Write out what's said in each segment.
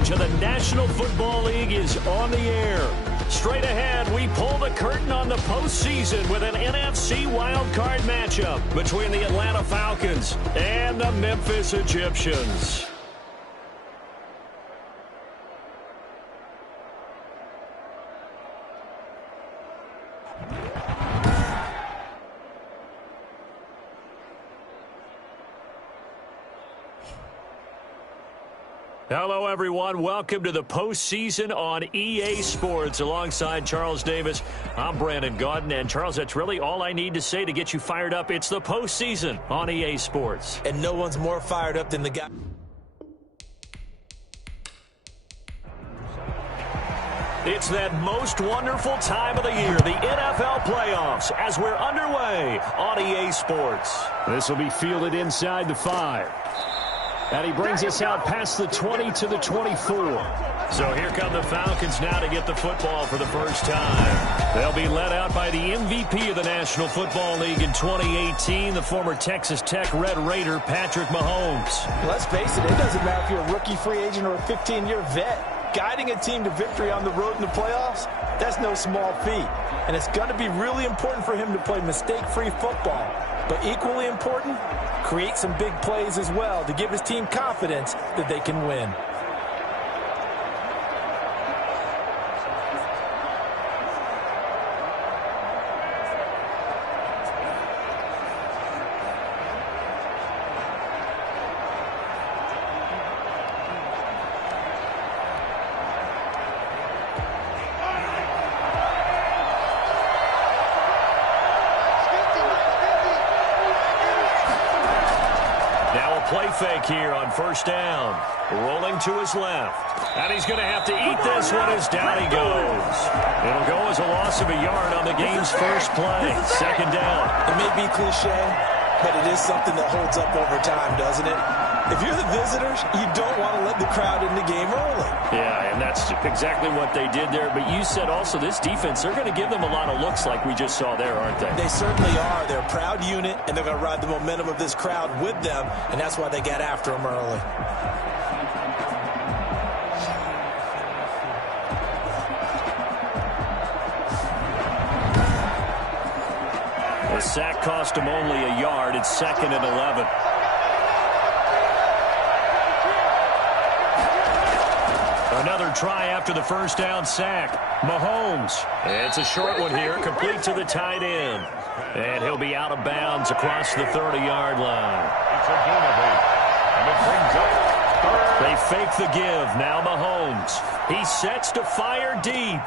coverage of the National Football League is on the air. Straight ahead, we pull the curtain on the postseason with an NFC wildcard matchup between the Atlanta Falcons and the Memphis Egyptians. Hello, everyone. Welcome to the postseason on EA Sports. Alongside Charles Davis, I'm Brandon Gaudin. And, Charles, that's really all I need to say to get you fired up. It's the postseason on EA Sports. And no one's more fired up than the guy. It's that most wonderful time of the year, the NFL playoffs, as we're underway on EA Sports. This will be fielded inside the 5. And he brings us out past the 20 to the 24. So here come the Falcons now to get the football for the first time. They'll be led out by the MVP of the National Football League in 2018, the former Texas Tech Red Raider, Patrick Mahomes. Let's face it, it doesn't matter if you're a rookie free agent or a 15-year vet. Guiding a team to victory on the road in the playoffs, that's no small feat. And it's going to be really important for him to play mistake-free football. But equally important, create some big plays as well to give his team confidence that they can win. Play fake here on first down. Rolling to his left. And he's going to have to eat this one as down he goes. It'll go as a loss of a yard on the game's first play. Second down. It may be cliche, but it is something that holds up over time, doesn't it? If you're the visitors, you don't want to let the crowd in the game early. Yeah, and that's exactly what they did there. But you said also this defense, they're going to give them a lot of looks like we just saw there, aren't they? They certainly are. They're a proud unit, and they're going to ride the momentum of this crowd with them, and that's why they got after them early. The sack cost him only a yard. It's 2nd and 11. Another try after the first down sack. Mahomes. It's a short one here, complete to the tight end. And he'll be out of bounds across the 30-yard line. They fake the give. Now Mahomes. He sets to fire deep.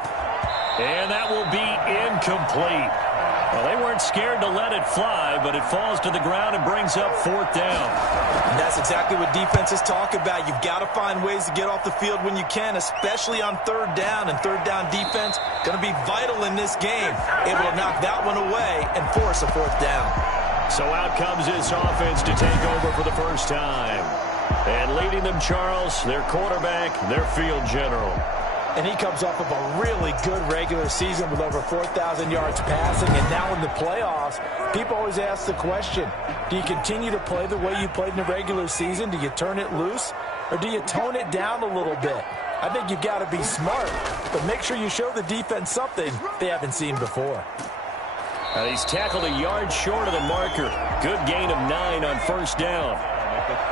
And that will be incomplete. Well, they weren't scared to let it fly, but it falls to the ground and brings up 4th down. And that's exactly what defenses talk about. You've got to find ways to get off the field when you can, especially on 3rd down. And 3rd down defense going to be vital in this game. Able to knock that one away and force a 4th down. So out comes this offense to take over for the first time. And leading them, Charles, their quarterback, their field general. And he comes off of a really good regular season with over 4,000 yards passing. And now in the playoffs, people always ask the question, do you continue to play the way you played in the regular season? Do you turn it loose? Or do you tone it down a little bit? I think you've got to be smart, but make sure you show the defense something they haven't seen before. And he's tackled a yard short of the marker. Good gain of 9 on first down.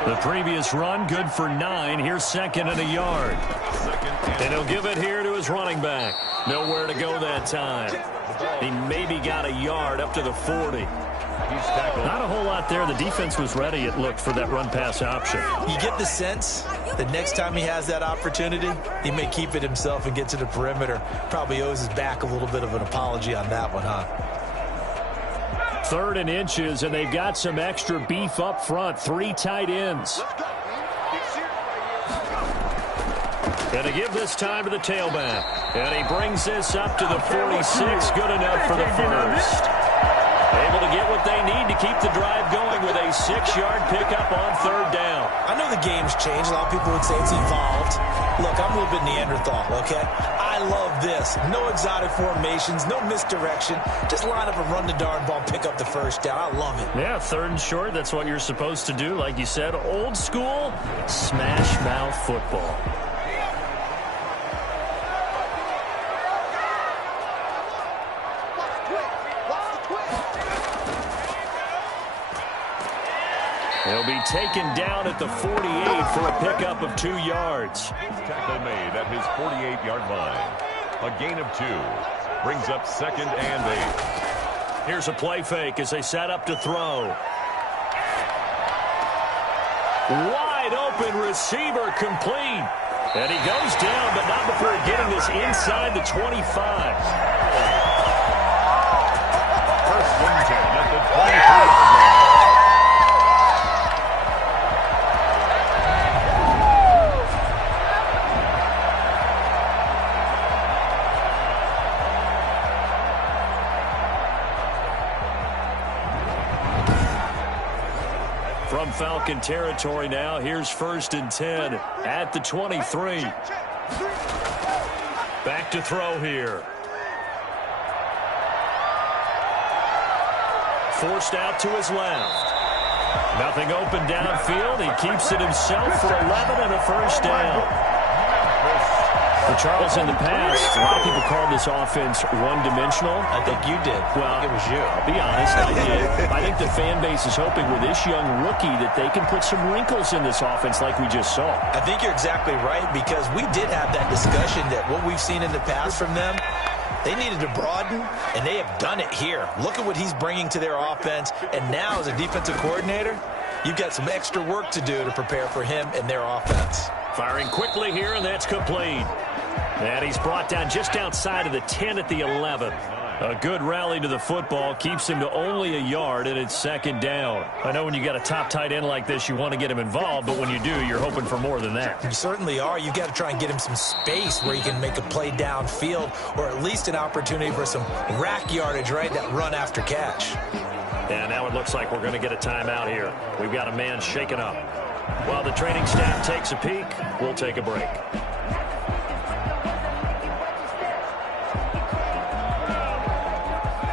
The previous run, good for 9. Here's 2nd and a yard. And he'll give it here to his running back. Nowhere to go that time. He maybe got a yard up to the 40. Not a whole lot there. The defense was ready, it looked, for that run-pass option. You get the sense that next time he has that opportunity, he may keep it himself and get to the perimeter. Probably owes his back a little bit of an apology on that one, huh? 3rd and inches, and they've got some extra beef up front. 3 tight ends. And to give this time to the tailback. And he brings this up to the 46. Good enough for the first. Able to get what they need to keep the drive going with a 6-yard pickup on 3rd down. I know the game's changed. A lot of people would say it's evolved. Look, I'm a little bit Neanderthal, okay? I love this. No exotic formations, no misdirection. Just line up and run the darn ball, pick up the first down. I love it. Yeah, 3rd and short. That's what you're supposed to do. Like you said, old school, smash mouth football. taken down at the 48 for a pickup of 2 yards. Tackle made at his 48-yard line. A gain of 2. Brings up 2nd and 8. Here's a play fake as they set up to throw. Wide open receiver complete. And he goes down, but not before getting this inside the 25. First and 10 at the 23-yard line. From Falcon territory now, here's 1st and 10 at the 23. Back to throw here. Forced out to his left. Nothing open downfield. He keeps it himself for 11 and a first down. Well, Charles, in the past, a lot of people called this offense one-dimensional. I think you did. Well, it was you. I'll be honest, I did. I think the fan base is hoping with this young rookie that they can put some wrinkles in this offense like we just saw. I think you're exactly right, because we did have that discussion that what we've seen in the past from them, they needed to broaden, and they have done it here. Look at what he's bringing to their offense, and now as a defensive coordinator, you've got some extra work to do to prepare for him and their offense. Firing quickly here, and that's complete. And he's brought down just outside of the 10 at the 11. A good rally to the football keeps him to only a yard, and it's 2nd down. I know when you got a top tight end like this, you want to get him involved, but when you do, you're hoping for more than that. You certainly are. You've got to try and get him some space where he can make a play downfield, or at least an opportunity for some rack yardage, right, that run after catch. And now it looks like we're going to get a timeout here. We've got a man shaken up. While the training staff takes a peek, we'll take a break.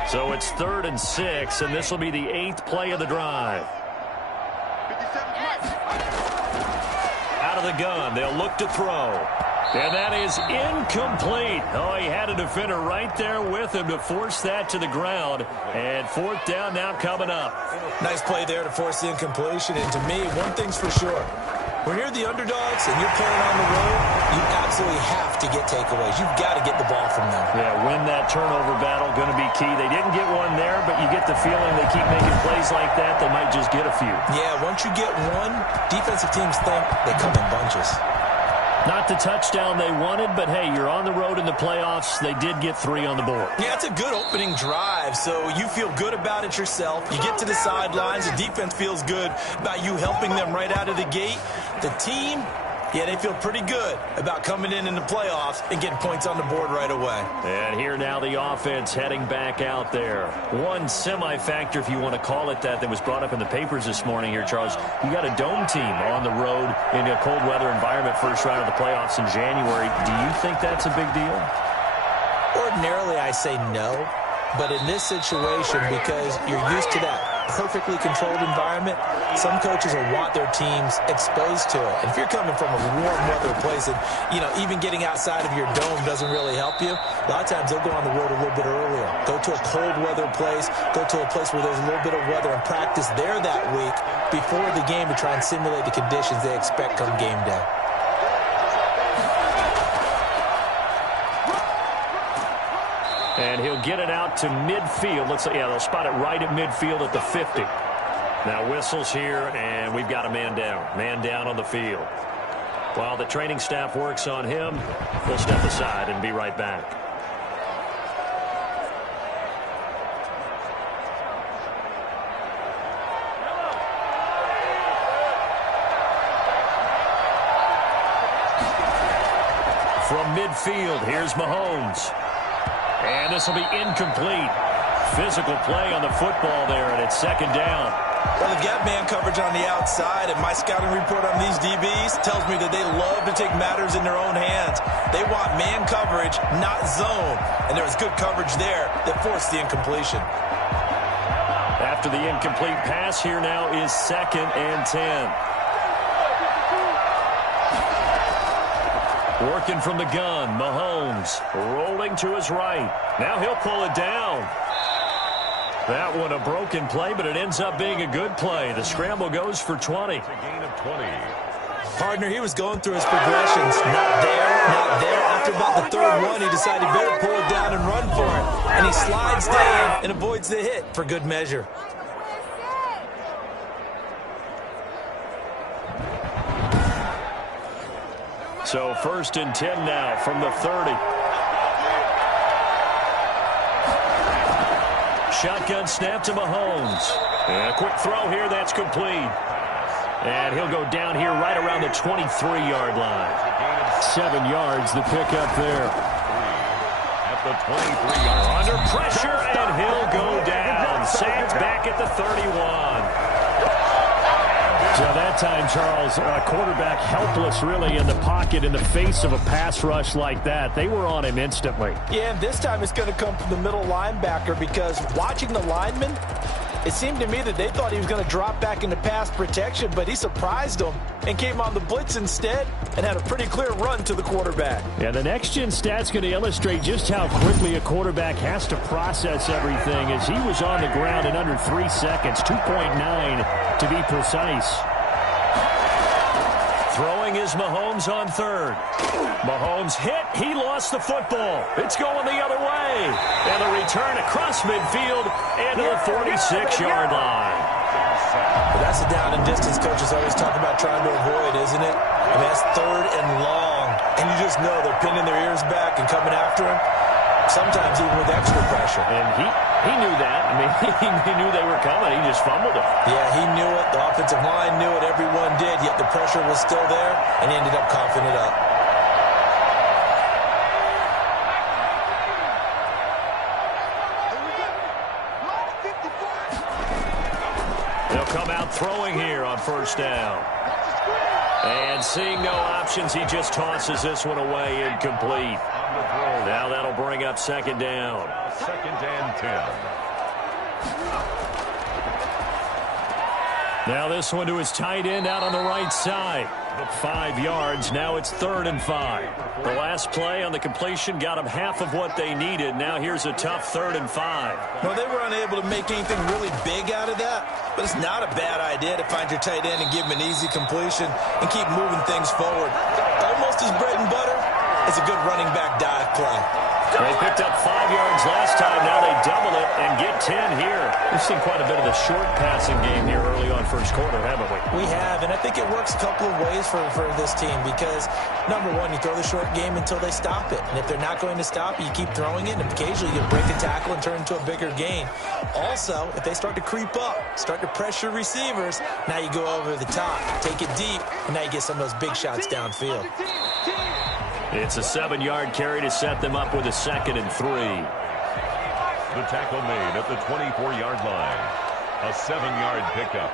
So it's 3rd and 6, and this will be the 8th play of the drive. Out of the gun, they'll look to throw. And that is incomplete. Oh, he had a defender right there with him to force that to the ground. And 4th down now coming up. Nice play there to force the incompletion. And to me, one thing's for sure. When you're the underdogs and you're playing on the road, you absolutely have to get takeaways. You've got to get the ball from them. Yeah, win that turnover battle, going to be key. They didn't get one there, but you get the feeling they keep making plays like that, they might just get a few. Yeah, once you get one, defensive teams think they come in bunches. Not the touchdown they wanted, but hey, you're on the road in the playoffs. They did get 3 on the board. Yeah, it's a good opening drive, so you feel good about it yourself. You get to the sidelines, the defense feels good about you helping them right out of the gate. The team, yeah, they feel pretty good about coming in the playoffs and getting points on the board right away. And here now the offense heading back out there. One semi-factor, if you want to call it that was brought up in the papers this morning here, Charles. You got a dome team on the road in a cold weather environment, first round of the playoffs in January. Do you think that's a big deal? Ordinarily, I say no. But in this situation, because you're used to that perfectly controlled environment, some coaches will want their teams exposed to it. And if you're coming from a warm weather place and, even getting outside of your dome doesn't really help you, a lot of times they'll go on the road a little bit earlier. Go to a cold weather place, go to a place where there's a little bit of weather and practice there that week before the game to try and simulate the conditions they expect come game day. And he'll get it out to midfield. Looks like, yeah, they'll spot it right at midfield at the 50. Now whistles here, and we've got a man down. Man down on the field. While the training staff works on him, we'll step aside and be right back. From midfield, here's Mahomes. And this will be incomplete. Physical play on the football there, and it's 2nd down. Well, they've got man coverage on the outside, and my scouting report on these DBs tells me that they love to take matters in their own hands. They want man coverage, not zone. And there was good coverage there that forced the incompletion. After the incomplete pass, here now is 2nd and 10. Working from the gun, Mahomes rolling to his right. Now he'll pull it down. That one a broken play, but it ends up being a good play. The scramble goes for 20. It's a gain of 20. Partner, he was going through his progressions. Not there, not there. After about the third one, he decided he better pull it down and run for it. And he slides down and avoids the hit for good measure. So 1st and 10 now from the 30. Shotgun snap to Mahomes. And a quick throw here, that's complete. And he'll go down here right around the 23-yard line. 7 yards, the pickup there. At the 23-yard line. Under pressure, and he'll go down. Sacked back at the 31. So that time, Charles, quarterback helpless really in the pocket in the face of a pass rush like that. They were on him instantly. Yeah, and this time it's going to come from the middle linebacker because watching the lineman, it seemed to me that they thought he was going to drop back into pass protection, but he surprised them and came on the blitz instead and had a pretty clear run to the quarterback. Yeah, the next-gen stat's going to illustrate just how quickly a quarterback has to process everything as he was on the ground in under 3 seconds, 2.9 to be precise. Throwing is Mahomes on 3rd. Mahomes hit. He lost the football. It's going the other way. And the return across midfield into the 46-yard line. But that's the down and distance coaches always talk about trying to avoid, isn't it? I mean, that's 3rd and long. And you just know they're pinning their ears back and coming after him. Sometimes even with extra pressure. And he knew that. I mean, he knew they were coming. He just fumbled it. Yeah, he knew it. The offensive line knew it. Everyone did. Yet the pressure was still there, and he ended up coughing it up. He'll come out throwing here on 1st down. And seeing no options, he just tosses this one away incomplete. Now that'll bring up 2nd down. 2nd and 10. Now this one to his tight end out on the right side. 5 yards. Now it's 3rd and 5. The last play on the completion got them half of what they needed. Now here's a tough 3rd and 5. Well, they were unable to make anything really big out of that, but it's not a bad idea to find your tight end and give him an easy completion and keep moving things forward. Almost his bread and butter. It's a good running back dive play. They picked up 5 yards last time. Now they double it and get 10 here. We've seen quite a bit of the short passing game here early on 1st quarter, haven't we? We have, and I think it works a couple of ways for this team because, number one, you throw the short game until they stop it. And if they're not going to stop it, you keep throwing it, and occasionally you break a tackle and turn it into a bigger gain. Also, if they start to creep up, start to pressure receivers, now you go over the top, take it deep, and now you get some of those big shots downfield. It's a 7-yard carry to set them up with a 2nd and 3. The tackle made at the 24-yard line. A 7-yard pickup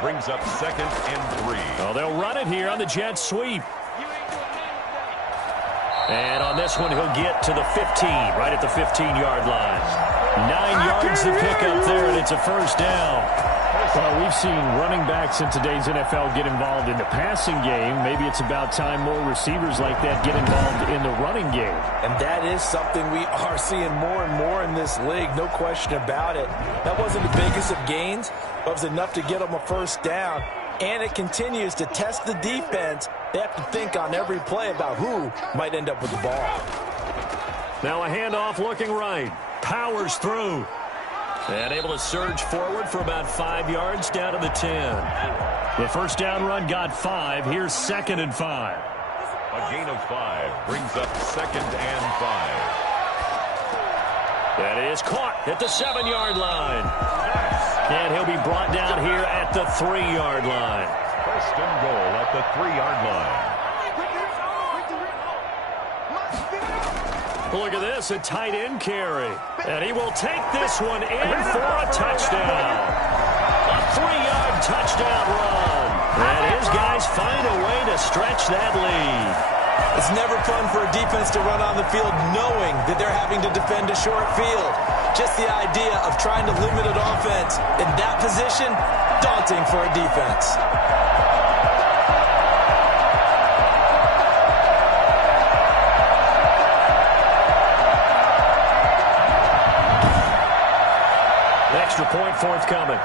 brings up 2nd and 3. Oh, they'll run it here on the jet sweep. And on this one, he'll get to the 15, right at the 15-yard line. 9 yards to pick up there, and it's a 1st down. Well, we've seen running backs in today's NFL get involved in the passing game. Maybe it's about time more receivers like that get involved in the running game. And that is something we are seeing more and more in this league, no question about it. That wasn't the biggest of gains, but it was enough to get them a 1st down. And it continues to test the defense. They have to think on every play about who might end up with the ball. Now a handoff looking right. Powers through. And able to surge forward for about 5 yards down to the 10. The 1st down run got 5. Here's 2nd and 5. A gain of 5 brings up 2nd and 5. That is caught at the 7-yard line. And he'll be brought down here at the 3-yard line. 1st and goal at the 3-yard line. Look at this, a tight end carry. And he will take this one in for a touchdown. A 3-yard touchdown run. And his guys find a way to stretch that lead. It's never fun for a defense to run on the field knowing that they're having to defend a short field. Just the idea of trying to limit an offense in that position, daunting for a defense. extra point forthcoming.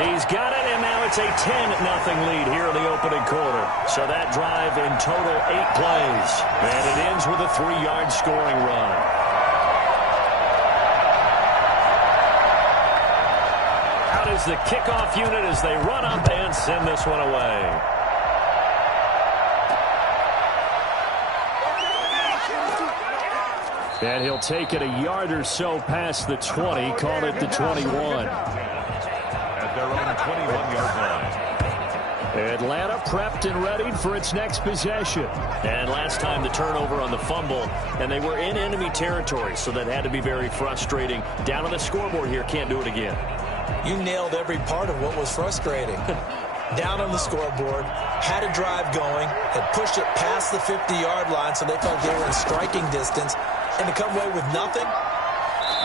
He's got it, and now it's a 10-0 lead here in the opening quarter. So that drive in total 8 plays. And it ends with a 3-yard scoring run. Out is the kickoff unit as they run up and send this one away. And he'll take it a yard or so past the 20, call it the 21. Their own 21-yard line. Atlanta prepped and readied for its next possession. And last time the turnover on the fumble, and they were in enemy territory, so that had to be very frustrating. Down on the scoreboard here, can't do it again. You nailed every part of what was frustrating. Down on the scoreboard, had a drive going, had pushed it past the 50-yard line so they felt they were in striking distance, and to come away with nothing?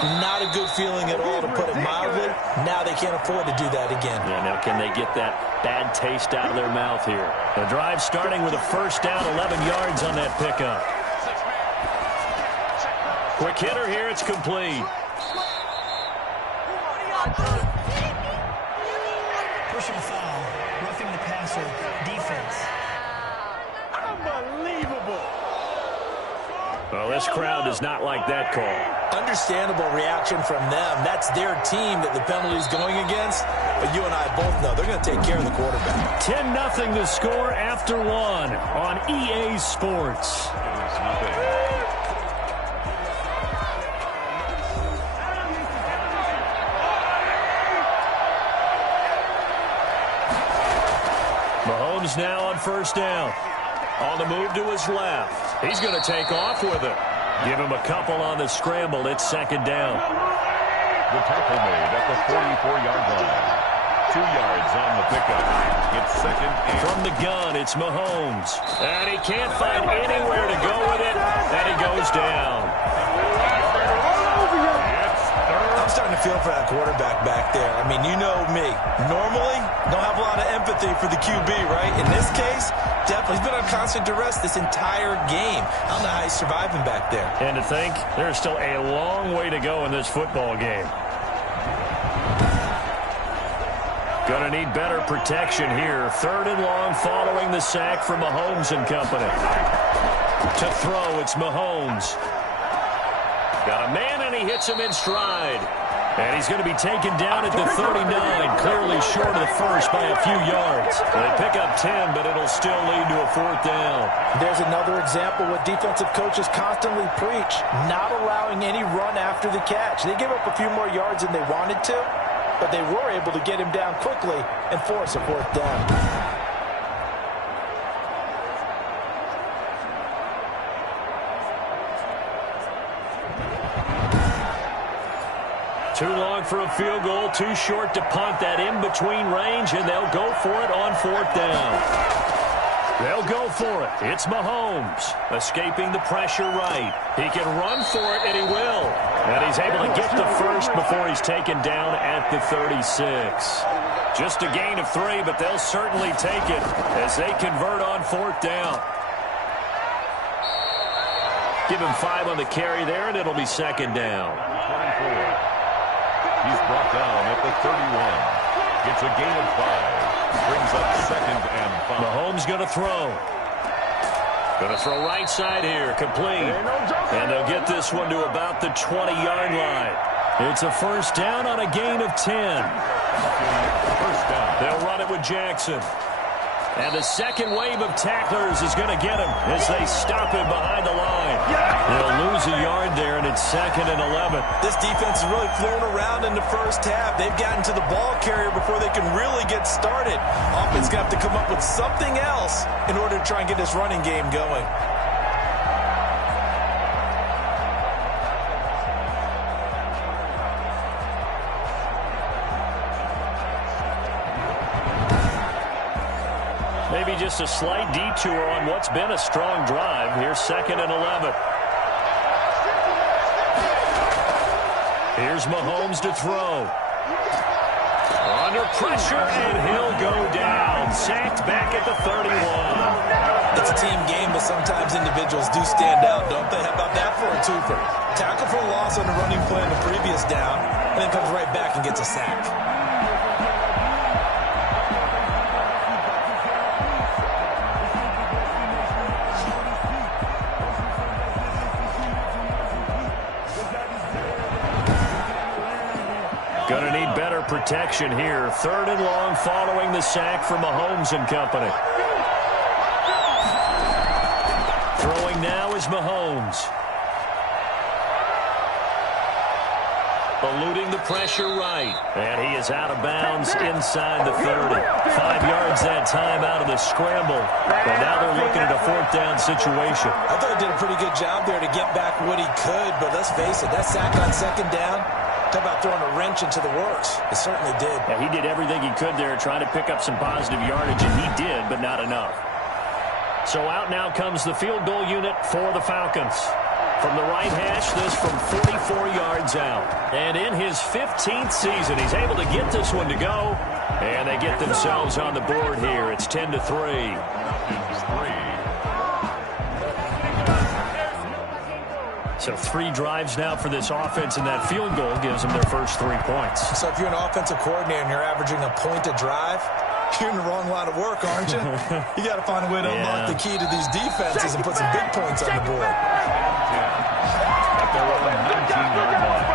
Not a good feeling at all, to put it mildly. Now they can't afford to do that again. Yeah, now can they get that bad taste out of their mouth here? The drive starting with a first down, 11 yards on that pickup. Quick hitter here, it's complete. Personal foul, roughing the passer, defense. Unbelievable. Well, this crowd does not like that call. Understandable reaction from them. That's their team that the penalty is going against. But you and I both know they're going to take care of the quarterback. 10-0 the score after 1 on EA Sports. Mahomes now on first down. On the move to his left. He's going to take off with it. Give him a couple on the scramble. It's second down. The tackle made at the 44-yard line. 2 yards on the pickup. It's second and... From the gun, it's Mahomes. And he can't find anywhere to go with it. And he goes down. I'm starting to feel for that quarterback back there. I mean, you know me. Normally, don't have a lot of empathy for the QB, right? In this case, definitely. He's been on constant duress this entire game. I don't know how he's surviving back there. And to think, there's still a long way to go in this football game. Going to need better protection here. 3rd and long following the sack from Mahomes and company. To throw, it's Mahomes. Got a man, and he hits him in stride. And he's going to be taken down at the 39, clearly short of the first by a few yards. They pick up 10, but it'll still lead to a 4th down. There's another example what defensive coaches constantly preach, not allowing any run after the catch. They gave up a few more yards than they wanted to, but they were able to get him down quickly and force a 4th down. Too long for a field goal, too short to punt that in-between range, and they'll go for it on 4th down. They'll go for it. It's Mahomes, escaping the pressure right. He can run for it, and he will. And he's able to get the first before he's taken down at the 36. Just a gain of 3, but they'll certainly take it as they convert on 4th down. Give him 5 on the carry there, and it'll be second down. 24. He's brought down at the 31. It's a gain of 5. Brings up second and 5. Mahomes going to throw. Going to throw right side here, complete. And they'll get this one to about the 20-yard line. It's a first down on a gain of 10. First down. They'll run it with Jackson. And the second wave of tacklers is going to get him as they stop him behind the line. They'll lose a yard there, and it's second and 11. This defense has really flown around in the first half. They've gotten to the ball carrier before they can really get started. Offense going to have to come up with something else in order to try and get this running game going. Maybe just a slight detour on what's been a strong drive. Here's second and 11. Here's Mahomes to throw. Under pressure, and he'll go down. Sacked back at the 31. It's a team game, but sometimes individuals do stand out, don't they? How about that for a twofer? Tackle for a loss on the running play in the previous down, and then comes right back and gets a sack. Going to need better protection here. 3rd and long following the sack from Mahomes and company. Throwing now is Mahomes. Eluding the pressure right. And he is out of bounds inside the 30. 5 yards that time out of the scramble. But now they're looking at a 4th down situation. I thought he did a pretty good job there to get back what he could. But let's face it, that sack on 2nd down, talk about throwing a wrench into the works. It certainly did. Yeah, he did everything he could there trying to pick up some positive yardage, and he did, but not enough. So out now comes the field goal unit for the Falcons. From the right hash, this from 44 yards out. And in his 15th season, he's able to get this one to go. And they get themselves on the board here. It's 10-3. So 3 drives now for this offense, and that field goal gives them their first 3 points. So if you're an offensive coordinator and you're averaging a point a drive, you're in the wrong line of work, aren't you? You got to find a way to unlock the key to these defenses and put some big points on the board. At their own 19-yard line.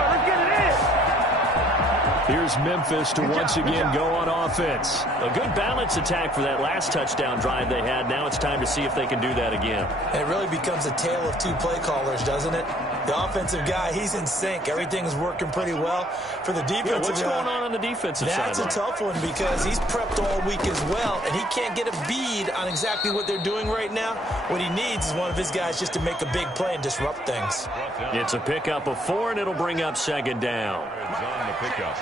Here's Memphis to once again go on offense. A good balance attack for that last touchdown drive they had. Now it's time to see if they can do that again. And it really becomes a tale of 2 play callers, doesn't it? The offensive guy, he's in sync. Everything's working pretty well. For the defensive what's going on the defensive side? That's a tough one because he's prepped all week as well, and he can't get a bead on exactly what they're doing right now. What he needs is one of his guys just to make a big play and disrupt things. It's a pickup of 4, and it'll bring up 2nd down. On the pickup.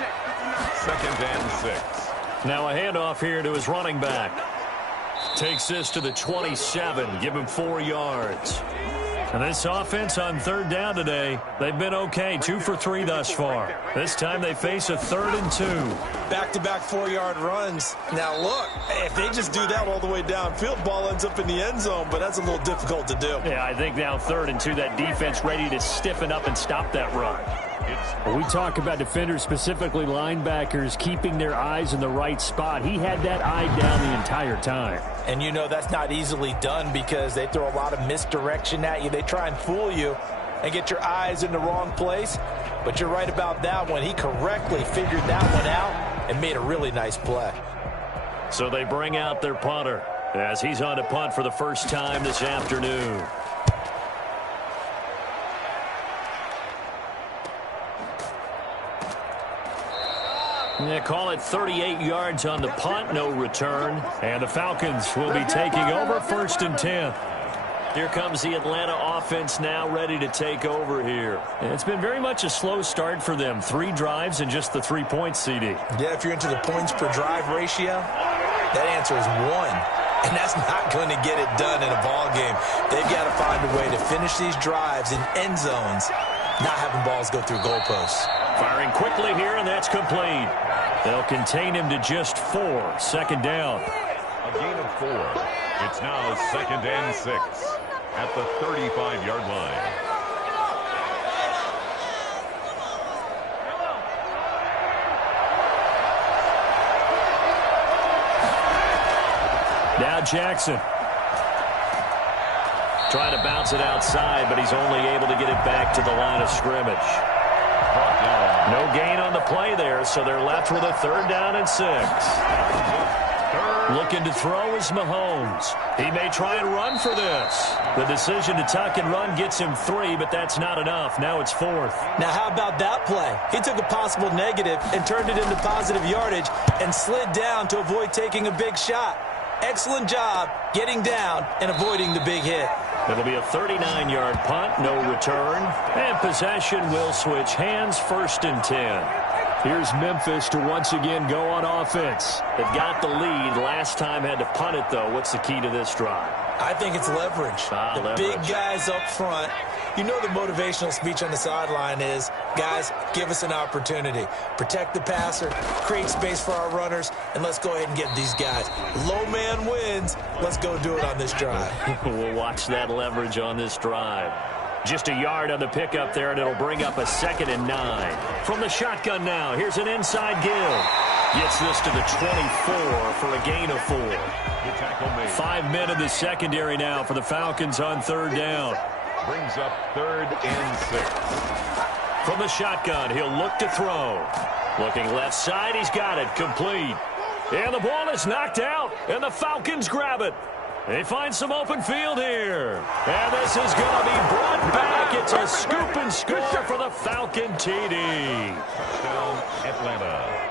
2nd and 6. Now a handoff here to his running back. Takes this to the 27. Give him 4 yards. And this offense on 3rd down today, they've been okay. 2 for 3 thus far. This time they face a 3rd and 2. Back-to-back 4-yard runs. Now look, if they just do that all the way downfield, ball ends up in the end zone, but that's a little difficult to do. Yeah, I think now 3rd and 2, that defense ready to stiffen up and stop that run. When we talk about defenders, specifically linebackers, keeping their eyes in the right spot, he had that eye down the entire time. And you know that's not easily done because they throw a lot of misdirection at you. They try and fool you and get your eyes in the wrong place. But you're right about that one. He correctly figured that one out and made a really nice play. So they bring out their punter as he's on to punt for the first time this afternoon. They call it 38 yards on the punt, no return. And the Falcons will be taking over 1st and 10. Here comes the Atlanta offense now ready to take over here. And it's been very much a slow start for them. 3 drives and just the 3 points, CD. Yeah, if you're into the points per drive ratio, that answer is 1. And that's not going to get it done in a ball game. They've got to find a way to finish these drives in end zones, not having balls go through goalposts. Firing quickly here, and that's complete. They'll contain him to just 4. 2nd down. A gain of 4. It's now 2nd and 6 at the 35-yard line. Now Jackson. Trying to bounce it outside, but he's only able to get it back to the line of scrimmage. No gain on the play there, so they're left with a 3rd down and 6. Looking to throw is Mahomes. He may try and run for this. The decision to tuck and run gets him 3, but that's not enough. Now it's 4th. Now how about that play? He took a possible negative and turned it into positive yardage and slid down to avoid taking a big shot. Excellent job getting down and avoiding the big hit. It'll be a 39-yard punt, no return. And possession will switch hands, 1st and 10. Here's Memphis to once again go on offense. They've got the lead. Last time had to punt it, though. What's the key to this drive? I think it's leverage. Big guys up front. You know the motivational speech on the sideline is, guys, give us an opportunity. Protect the passer, create space for our runners, and let's go ahead and get these guys. Low man wins. Let's go do it on this drive. We'll watch that leverage on this drive. Just a yard on the pickup there, and it'll bring up a 2nd and 9. From the shotgun now, here's an inside give. Gets this to the 24 for a gain of 4. 5 men in the secondary now for the Falcons on 3rd down. Brings up 3rd and 6. From the shotgun, he'll look to throw. Looking left side, he's got it, complete. And the ball is knocked out, and the Falcons grab it. They find some open field here. And this is going to be brought back. It's a scoop and score for the Falcon TD. Touchdown, Atlanta.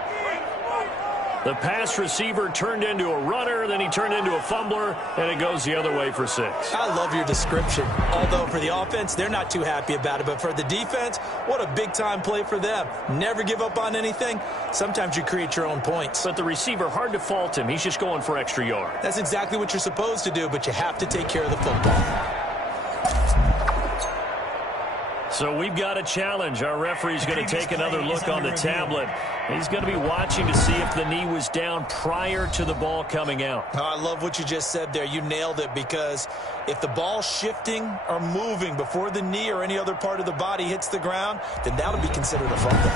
The pass receiver turned into a runner, then he turned into a fumbler, and it goes the other way for 6. I love your description. Although for the offense, they're not too happy about it. But for the defense, what a big-time play for them. Never give up on anything. Sometimes you create your own points. But the receiver, hard to fault him. He's just going for extra yards. That's exactly what you're supposed to do, but you have to take care of the football. So we've got a challenge. Our referee's going to take another look on the tablet. He's going to be watching to see if the knee was down prior to the ball coming out. Oh, I love what you just said there. You nailed it, because if the ball's shifting or moving before the knee or any other part of the body hits the ground, then that'll be considered a fumble.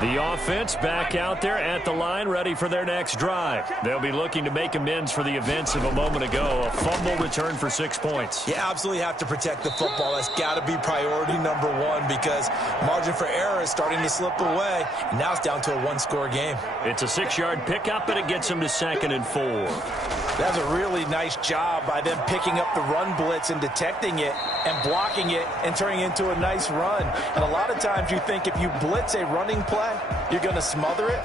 The offense back out there at the line, ready for their next drive. They'll be looking to make amends for the events of a moment ago. A fumble return for 6 points. You absolutely have to protect the football. That's got to be priority number 1, because margin for error is starting to slip away. And now it's down to a 1-score game. It's a 6-yard pickup, and it gets them to 2nd and 4. That's a really nice job by them picking up the run blitz and detecting it and blocking it and turning it into a nice run. And a lot of times you think if you blitz a running play, you're going to smother it.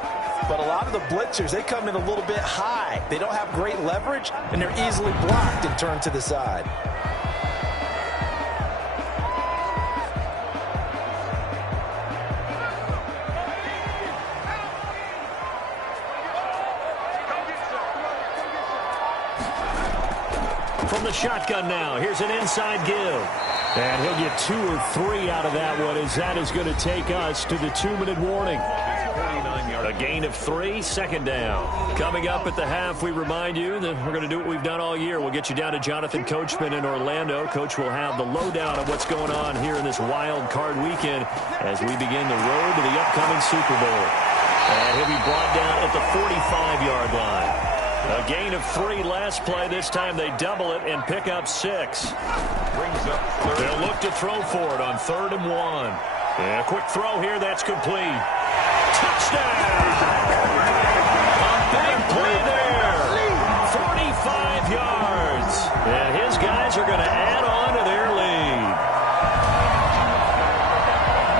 But a lot of the blitzers, they come in a little bit high. They don't have great leverage, and they're easily blocked and turned to the side. From the shotgun now, here's an inside give. And he'll get 2 or 3 out of that one, as that is going to take us to the 2-minute warning. A gain of 3, 2nd down. Coming up at the half, we remind you that we're going to do what we've done all year. We'll get you down to Jonathan Coachman in Orlando. Coach will have the lowdown of what's going on here in this wild card weekend as we begin the road to the upcoming Super Bowl. And he'll be brought down at the 45-yard line. A gain of 3 last play. This time they double it and pick up 6. Brings up 3rd. They'll look to throw for it on 3rd and 1. And a quick throw here. That's complete. Touchdown! A big play there. 45 yards. And his guys are going to add on to their lead.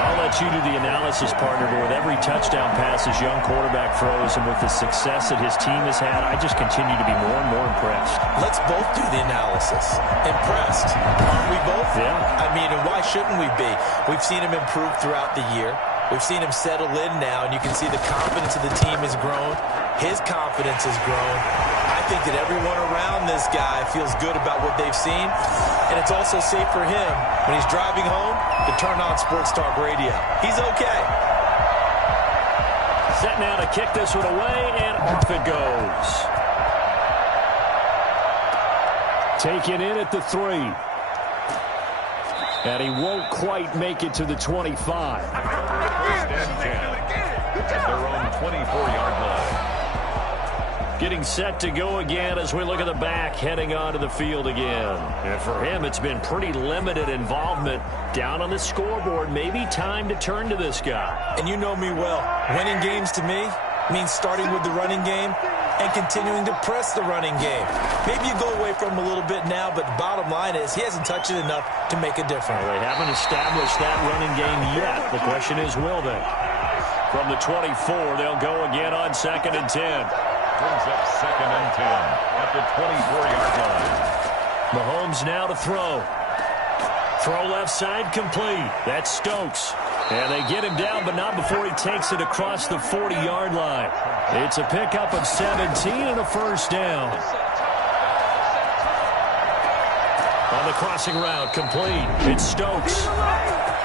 I'll let you do the analysis, partner, but with every touchdown pass his young quarterback throws and with the success that his team has had, I just continue to be more and more impressed. Let's both do the analysis. Impressed. Aren't we both? Yeah. I mean, and why shouldn't we be? We've seen him improve throughout the year. We've seen him settle in now, and you can see the confidence of the team has grown. His confidence has grown. I think that everyone around this guy feels good about what they've seen, and it's also safe for him when he's driving home to turn on Sports Talk Radio. He's okay. Set now to kick this one away, and off it goes. Taken in at the 3. And he won't quite make it to the 25. First and 10 at their own 24-yard line. Getting set to go again as we look at the back heading onto the field again. And for him, it's been pretty limited involvement down on the scoreboard. Maybe time to turn to this guy. And you know me well. Winning games to me means starting with the running game and continuing to press the running game. Maybe you go away from him a little bit now, but the bottom line is he hasn't touched it enough to make a difference. Well, they haven't established that running game yet. The question is, will they? From the 24, they'll go again on 2nd and 10. Brings up 2nd and 10 at the 24-yard line. Mahomes now to throw. Throw left side complete. That's Stokes. And they get him down, but not before he takes it across the 40-yard line. It's a pickup of 17 and a first down. On the crossing route, complete. It's Stokes.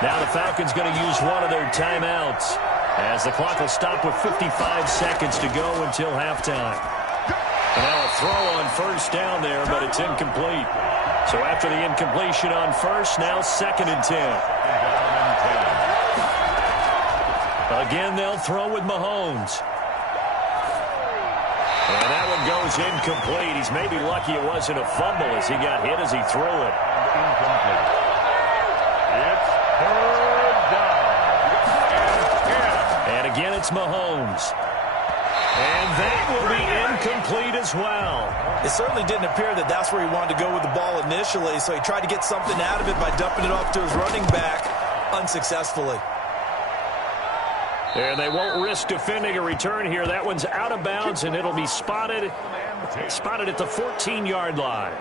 Now the Falcons going to use one of their timeouts, as the clock will stop with 55 seconds to go until halftime. And now a throw on first down there, but it's incomplete. So after the incompletion on first, now 2nd and 10. Again, they'll throw with Mahomes. And that one goes incomplete. He's maybe lucky it wasn't a fumble as he got hit as he threw it. Incomplete. It's 3rd down. And again, it's Mahomes. And that will be incomplete as well. It certainly didn't appear that that's where he wanted to go with the ball initially, so he tried to get something out of it by dumping it off to his running back unsuccessfully. And they won't risk defending a return here. That one's out of bounds, and it'll be spotted at the 14-yard line.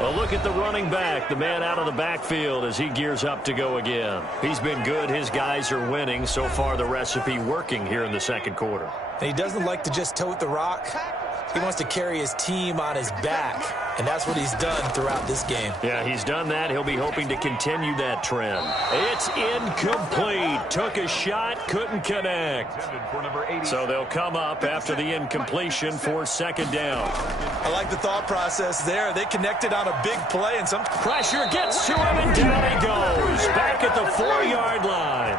A look at the running back, the man out of the backfield as he gears up to go again. He's been good. His guys are winning. So far, the recipe working here in the second quarter. And he doesn't like to just tote the rock. He wants to carry his team on his back, and that's what he's done throughout this game. Yeah, he's done that. He'll be hoping to continue that trend. It's incomplete. Took a shot, couldn't connect. So they'll come up after the incompletion for 2nd down. I like the thought process there. They connected on a big play, and some pressure gets to him, and down he goes. Back at the 4-yard line.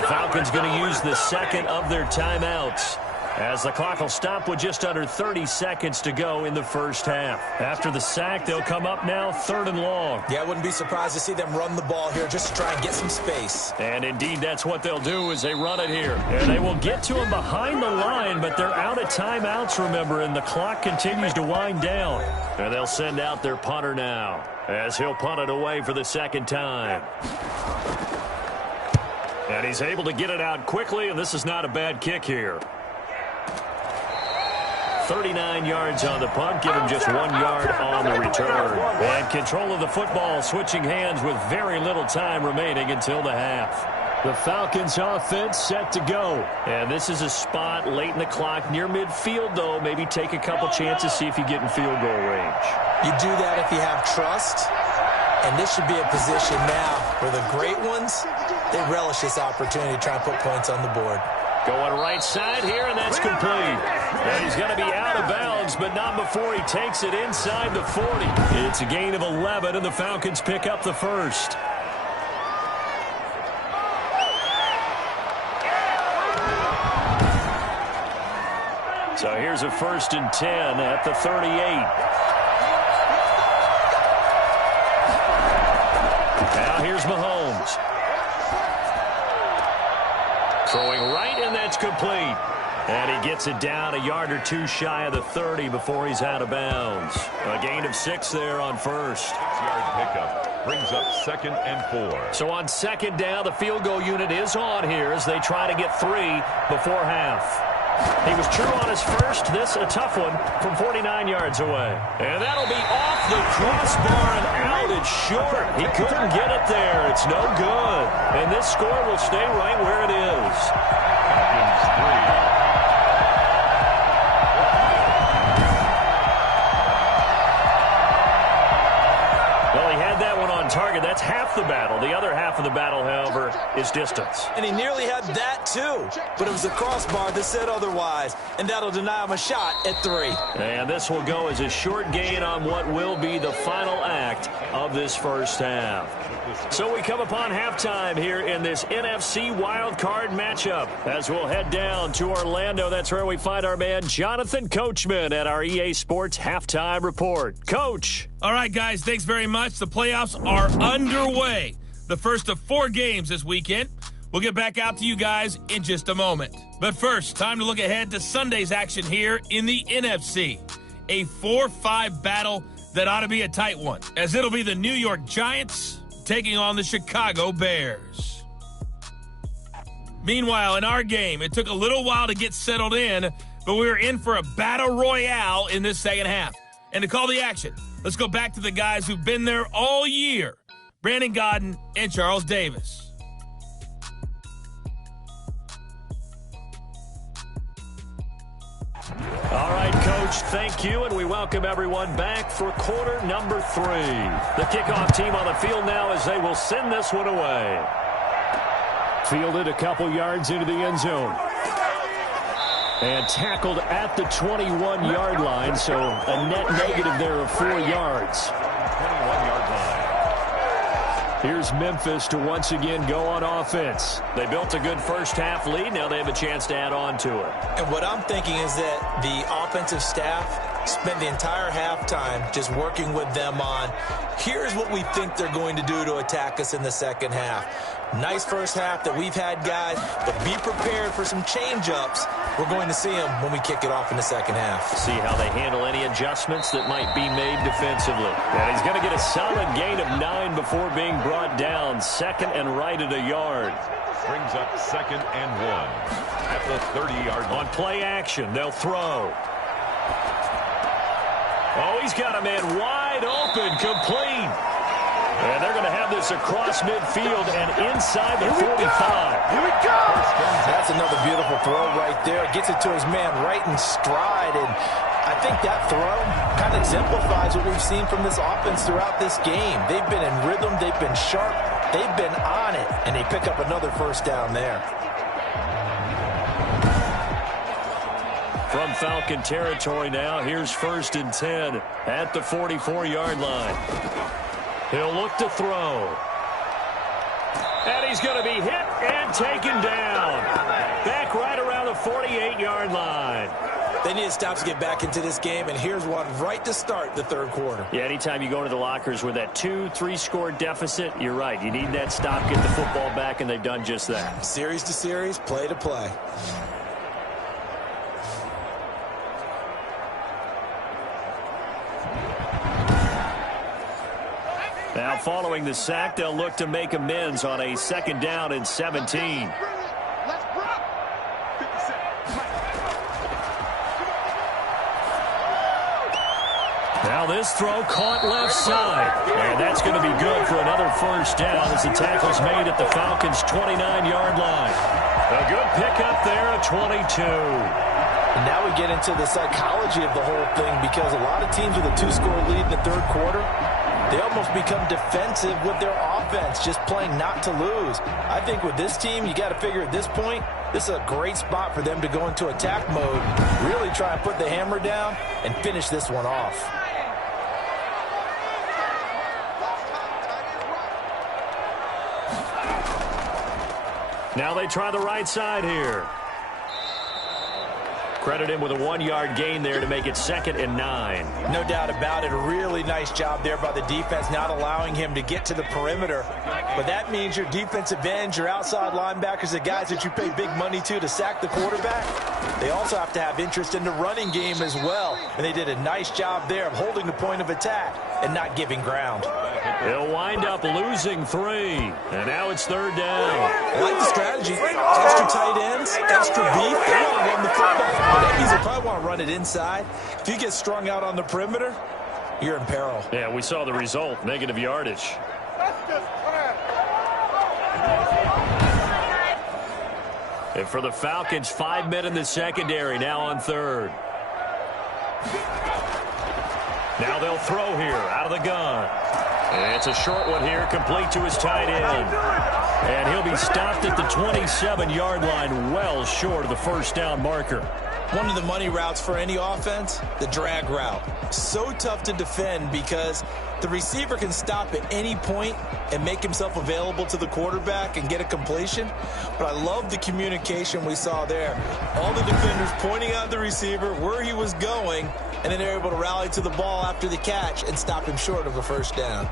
The Falcons going to use the second of their timeouts, as the clock will stop with just under 30 seconds to go in the first half. After the sack, they'll come up now 3rd and long. Yeah, I wouldn't be surprised to see them run the ball here just to try and get some space. And indeed, that's what they'll do as they run it here. And they will get to him behind the line, but they're out of timeouts, remember, and the clock continues to wind down. And they'll send out their punter now, as he'll punt it away for the 2nd time. And he's able to get it out quickly, and this is not a bad kick here. 39 yards on the punt, give him just 1 yard on the return. And control of the football, switching hands with very little time remaining until the half. The Falcons offense set to go. And this is a spot late in the clock near midfield, though. Maybe take a couple chances, see if you get in field goal range. You do that if you have trust. And this should be a position now where the great ones, they relish this opportunity to try and put points on the board. Going right side here, and that's complete. And he's going to be out of bounds, but not before he takes it inside the 40. It's a gain of 11, and the Falcons pick up the first. So here's a 1st and 10 at the 38. Now here's Mahomes. Throwing right, and that's complete. And he gets it down a yard or two shy of the 30 before he's out of bounds. A gain of 6 there on first. 6-yard pickup brings up 2nd and 4. So on 2nd down, the field goal unit is on here as they try to get 3 before half. He was true on his first. This a tough one from 49 yards away. And that'll be off the crossbar and out. It's short. He couldn't get it there. It's no good. And this score will stay right where it is. Falcons 3. Target. That's half the battle. The other half of the battle, however, is distance. And he nearly had that, too. But it was the crossbar that said otherwise. And that'll deny him a shot at 3. And this will go as a short gain on what will be the final act of this first half. So we come upon halftime here in this NFC wildcard matchup. As we'll head down to Orlando, that's where we find our man Jonathan Coachman at our EA Sports Halftime Report. Coach. All right, guys, thanks very much. The playoffs are underway. The first of 4 games this weekend. We'll get back out to you guys in just a moment. But first, time to look ahead to Sunday's action here in the NFC. A 4-5 battle that ought to be a tight one, as it'll be the New York Giants taking on the Chicago Bears. Meanwhile, in our game, it took a little while to get settled in but we're in for a battle royale in this second half. And to call the action, let's go back to the guys who've been there all year, Brandon Godden and Charles Davis. All right, Coach, thank you, and we welcome everyone back for quarter number 3. The kickoff team on the field now as they will send this one away. Fielded a couple yards into the end zone. And tackled at the 21-yard line, so a net negative there of 4 yards. 21-yard line. Here's Memphis to once again go on offense. They built a good first-half lead. Now they have a chance to add on to it. And what I'm thinking is that the offensive staff spent the entire halftime just working with them on, here's what we think they're going to do to attack us in the second half. Nice first half that we've had, guys, but be prepared for some change-ups. We're going to see them when we kick it off in the second half. See how they handle any adjustments that might be made defensively. And he's going to get a solid gain of 9 before being brought down. Second and right at a yard. Brings up 2nd and 1 at the 30-yard line. On play action, they'll throw. Oh, he's got a man wide open, complete. And they're going to have this across midfield and inside the 45. Here we go. That's another beautiful throw right there. Gets it to his man right in stride. And I think that throw kind of exemplifies what we've seen from this offense throughout this game. They've been in rhythm. They've been sharp. They've been on it. And they pick up another first down there. From Falcon territory now, here's 1st and 10 at the 44-yard line. He'll look to throw. And he's going to be hit and taken down. Back right around the 48-yard line. They need to stop to get back into this game, and here's one right to start the third quarter. Yeah, anytime you go into the lockers with that 2-3 score deficit, you're right. You need that stop, get the football back, and they've done just that. Series to series, play to play. Now, following the sack, they'll look to make amends on a 2nd down and 17. Now this throw caught left side. And that's going to be good for another first down as the tackle's made at the Falcons' 29-yard line. A good pickup there at 22. And now we get into the psychology of the whole thing, because a lot of teams with a 2-score lead in the third quarter, they almost become defensive with their offense, just playing not to lose. I think with this team, you got to figure at this point, this is a great spot for them to go into attack mode, really try and put the hammer down and finish this one off. Now they try the right side here. Credit him with a 1-yard gain there to make it 2nd and 9. No doubt about it. A really nice job there by the defense, not allowing him to get to the perimeter. But that means your defensive ends, your outside linebackers, the guys that you pay big money to sack the quarterback, they also have to have interest in the running game as well. And they did a nice job there of holding the point of attack and not giving ground. They'll wind up losing 3. And now it's 3rd down. I like the strategy. Extra tight ends, extra beef. They want to run the football. That means they probably want to run it inside. If you get strung out on the perimeter, you're in peril. Yeah, we saw the result. Negative yardage. And for the Falcons, 5 men in the secondary now on 3rd. Now they'll throw here out of the gun. And it's a short one here, complete to his tight end. And he'll be stopped at the 27-yard line, well short of the first down marker. One of the money routes for any offense, the drag route. So tough to defend because the receiver can stop at any point and make himself available to the quarterback and get a completion. But I love the communication we saw there. All the defenders pointing out the receiver, where he was going, and then they're able to rally to the ball after the catch and stop him short of a first down.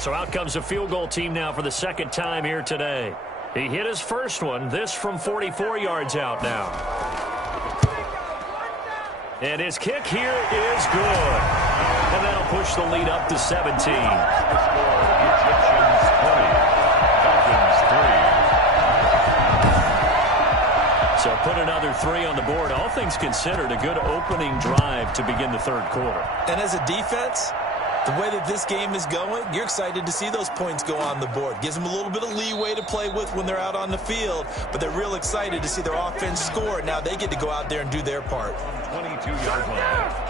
So out comes the field goal team now for the 2nd time here today. He hit his first one, this from 44 yards out now. And his kick here is good. And that'll push the lead up to 17. The score, Egyptians 20, Falcons 3. put another 3 on the board. All things considered, a good opening drive to begin the third quarter. And as a defense, the way that this game is going, you're excited to see those points go on the board. Gives them a little bit of leeway to play with when they're out on the field, but they're real excited to see their offense score. Now they get to go out there and do their part. 22-yard line.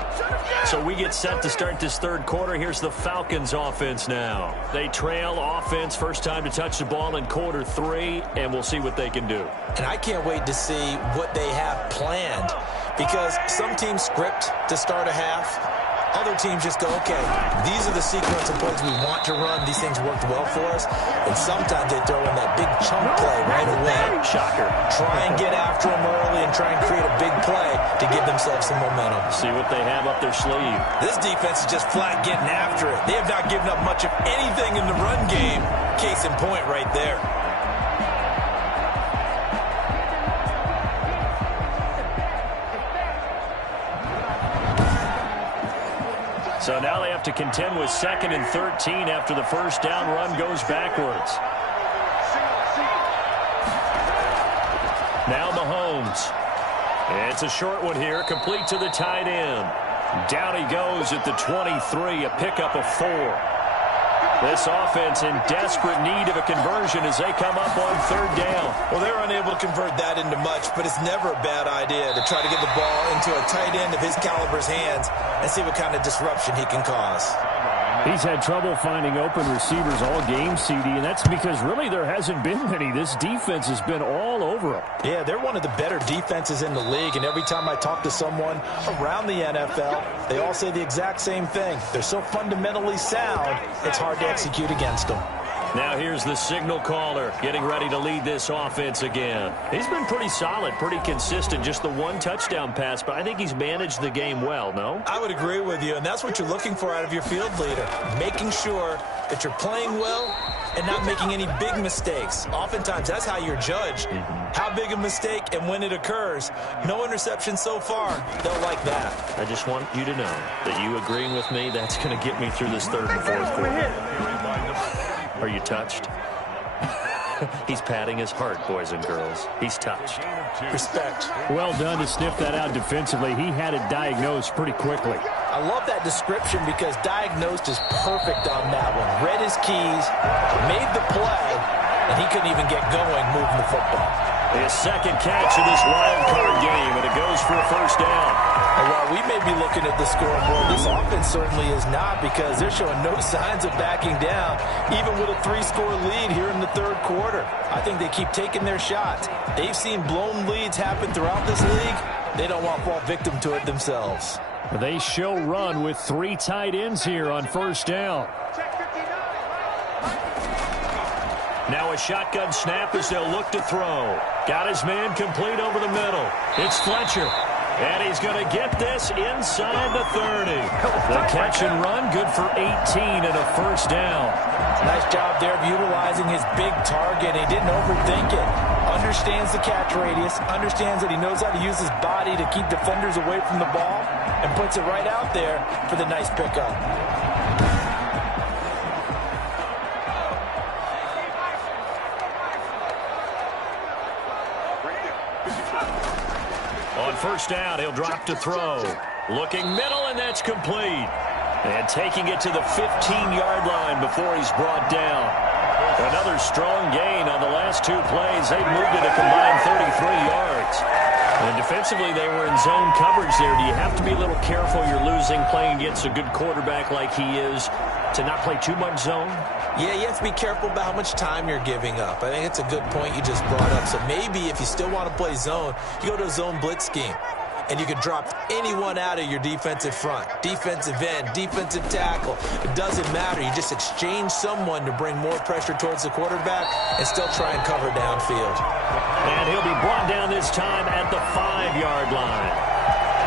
So we get set to start this third quarter. Here's the Falcons offense now. They trail offense, first time to touch the ball in quarter 3, and we'll see what they can do. And I can't wait to see what they have planned, because some teams script to start a half. Other teams just go, okay, these are the sequence of plays we want to run. These things worked well for us. And sometimes they throw in that big chunk play right away. Shocker. Try and get after them early and try and create a big play to give themselves some momentum. See what they have up their sleeve. This defense is just flat getting after it. They have not given up much of anything in the run game. Case in point right there. So now they have to contend with 2nd and 13 after the first down run goes backwards. Now Mahomes. It's a short one here, complete to the tight end. Down he goes at the 23, a pickup of 4. This offense in desperate need of a conversion as they come up on 3rd down. Well, they're unable to convert that into much, but it's never a bad idea to try to get the ball into a tight end of his caliber's hands and see what kind of disruption he can cause. He's had trouble finding open receivers all game, CD, and that's because really there hasn't been many. This defense has been all over him. Yeah, they're one of the better defenses in the league, and every time I talk to someone around the NFL, they all say the exact same thing. They're so fundamentally sound, it's hard to execute against them. Now here's the signal caller getting ready to lead this offense again. He's been pretty solid, pretty consistent, just the 1 touchdown pass, but I think he's managed the game well, no? I would agree with you, and that's what you're looking for out of your field leader, making sure that you're playing well and not making any big mistakes. Oftentimes, that's how you're judged. How big a mistake and when it occurs. No interception so far. They'll like that. I just want you to know that you agreeing with me, that's going to get me through this 3rd and 4th quarter. Are you touched? He's patting his heart, boys and girls. He's touched. Respect. Well done to sniff that out defensively. He had it diagnosed pretty quickly. I love that description because diagnosed is perfect on that one. Read his keys, made the play, and he couldn't even get going moving the football. His 2nd catch of this wild card game, and it goes for a first down. And while we may be looking at the scoreboard, this offense certainly is not, because they're showing no signs of backing down, even with a 3-score lead here in the 3rd quarter. I think they keep taking their shots. They've seen blown leads happen throughout this league. They don't want to fall victim to it themselves. They show run with 3 tight ends here on first down. Now a shotgun snap as they'll look to throw. Got his man complete over the middle. It's Fletcher. And he's going to get this inside the 30. The catch and run, good for 18 and a first down. Nice job there of utilizing his big target. He didn't overthink it. Understands the catch radius. Understands that he knows how to use his body to keep defenders away from the ball. And puts it right out there for the nice pickup. On first down, he'll drop to throw. Looking middle, and that's complete. And taking it to the 15-yard line before he's brought down. Another strong gain on the last 2 plays. They've moved it a combined 33 yards. And defensively, they were in zone coverage there. Do you have to be a little careful you're losing playing against a good quarterback like he is to not play too much zone? Yeah, you have to be careful about how much time you're giving up. I think it's a good point you just brought up. So maybe if you still want to play zone, you go to a zone blitz scheme. And you can drop anyone out of your defensive front. Defensive end, defensive tackle. It doesn't matter. You just exchange someone to bring more pressure towards the quarterback and still try and cover downfield. And he'll be brought down this time at the 5-yard line.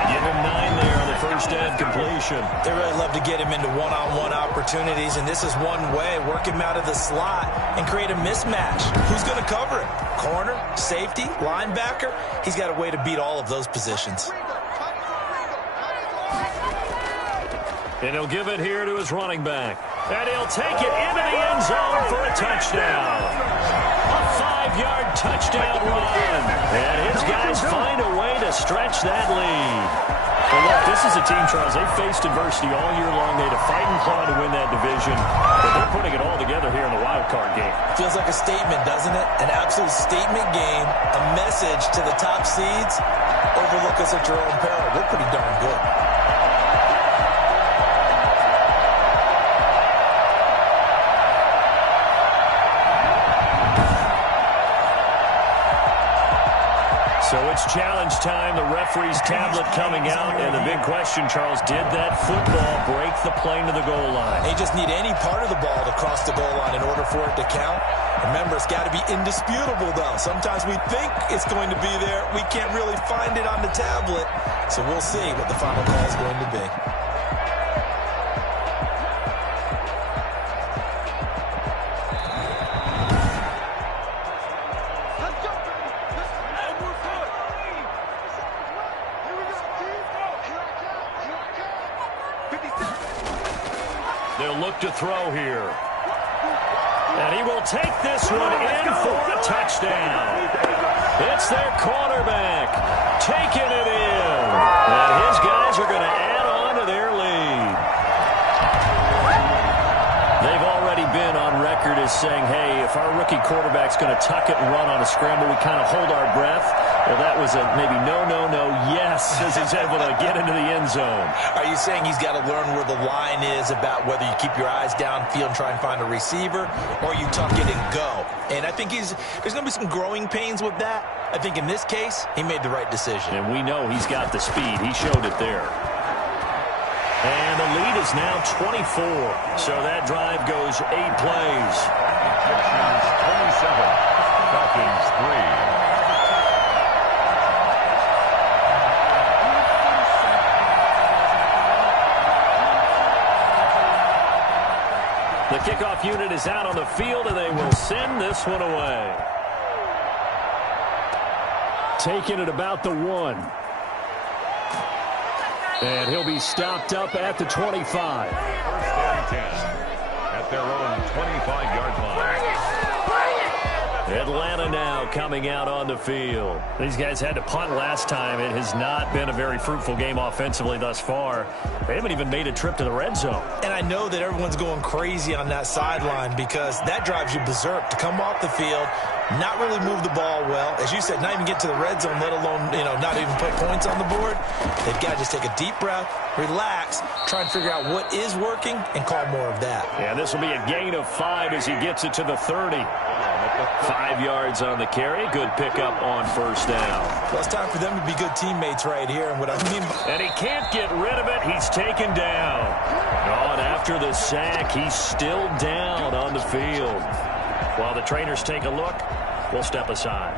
Give him 9 there on the first down completion. They really love to get him into one-on-one opportunities, and this is one way. Work him out of the slot and create a mismatch. Who's going to cover it? Corner, safety, linebacker? He's got a way to beat all of those positions. And he'll give it here to his running back. And he'll take it into the end zone for a touchdown. A 25-yard touchdown run. And his guys find a way to stretch that lead. Well, look, this is a team, Charles, they faced adversity all year long. They had to fight and claw to win that division, but they're putting it all together here in the wild card game. Feels like a statement, doesn't it? An absolute statement game, a message to the top seeds. Overlook us at your own peril. We're pretty darn good. So it's challenge time. The referee's tablet coming out. And the big question, Charles, did that football break the plane to the goal line? They just need any part of the ball to cross the goal line in order for it to count. Remember, it's got to be indisputable, though. Sometimes we think it's going to be there. We can't really find it on the tablet. So we'll see what the final call is going to be. They'll look to throw here. And he will take this one in for a touchdown. It's their quarterback taking it in. And his guys are going to add on to their lead. They've already been on record as saying, hey, if our rookie quarterback's going to tuck it and run on a scramble, we kind of hold our breath. Well, that was a maybe no, yes, as he's able to get into the end zone. Are you saying he's got to learn where the line is about whether you keep your eyes downfield and try and find a receiver, or you tuck it and go? And I think there's going to be some growing pains with that. I think in this case, he made the right decision. And we know he's got the speed. He showed it there. And the lead is now 24. So that drive goes 8 plays. Egyptians 27, Falcons 3. The kickoff unit is out on the field, and they will send this one away. Taking it about the 1. And he'll be stopped up at the 25. First and 10 at their own 25-yard line. Atlanta now coming out on the field. These guys had to punt last time. It has not been a very fruitful game offensively thus far. They haven't even made a trip to the red zone. And I know that everyone's going crazy on that sideline because that drives you berserk to come off the field, not really move the ball well. As you said, not even get to the red zone, let alone, not even put points on the board. They've got to just take a deep breath, relax, try and figure out what is working, and call more of that. Yeah, this will be a gain of 5 as he gets it to the 30. 5 yards on the carry. Good pickup on first down. Well, it's time for them to be good teammates right here. And what I mean by... And he can't get rid of it. He's taken down. Oh, and after the sack, he's still down on the field. While the trainers take a look, we'll step aside.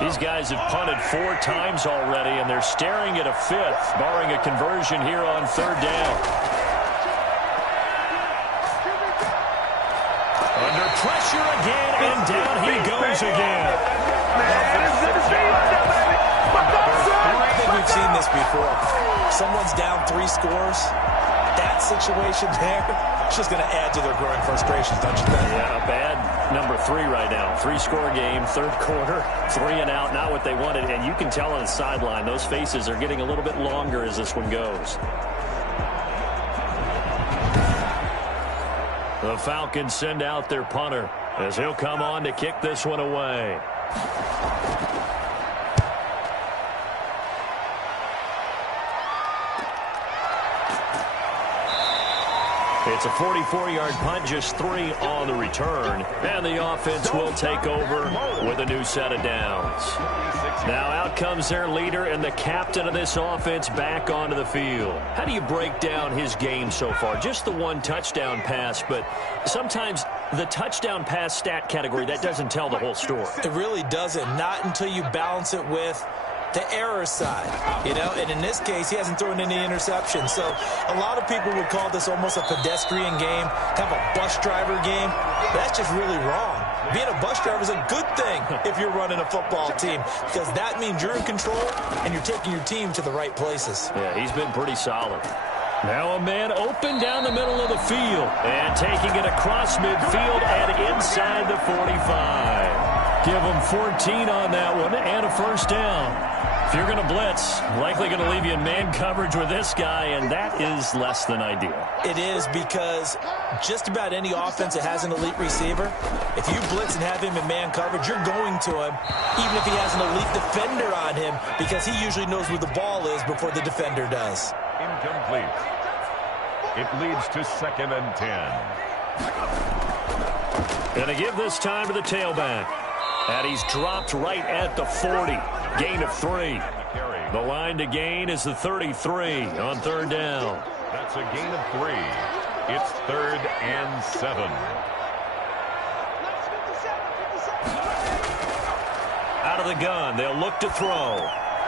These guys have punted 4 times already, and they're staring at a 5th, barring a conversion here on 3rd down. Under pressure again, and down he goes again. I think we've seen this before. Someone's down 3 scores. That situation there, it's just going to add to their growing frustrations, don't you think? Yeah, bad number 3 right now. 3-score game, 3rd quarter, 3 and out, not what they wanted. And you can tell on the sideline, those faces are getting a little bit longer as this one goes. The Falcons send out their punter as he'll come on to kick this one away. It's a 44-yard punt, just 3 on the return. And the offense will take over with a new set of downs. Now out comes their leader and the captain of this offense back onto the field. How do you break down his game so far? Just the 1 touchdown pass, but sometimes the touchdown pass stat category, that doesn't tell the whole story. It really doesn't. Not until you balance it with the error side, and in this case, he hasn't thrown any interceptions. So a lot of people would call this almost a pedestrian game, kind of a bus driver game. That's just really wrong. being a bus driver is a good thing if you're running a football team, because that means you're in control and you're taking your team to the right places. Yeah, he's been pretty solid. Now a man open down the middle of the field and taking it across midfield and inside the 45. Give him 14 on that one and a first down. If you're going to blitz, likely going to leave you in man coverage with this guy, and that is less than ideal. It is, because just about any offense that has an elite receiver, if you blitz and have him in man coverage, you're going to him, even if he has an elite defender on him, because he usually knows where the ball is before the defender does. Incomplete. It leads to 2nd and 10. Going to give this time to the tailback. And he's dropped right at the 40. Gain of 3. The line to gain is the 33 on 3rd down. That's a gain of 3. It's 3rd and 7. Out of the gun, they'll look to throw.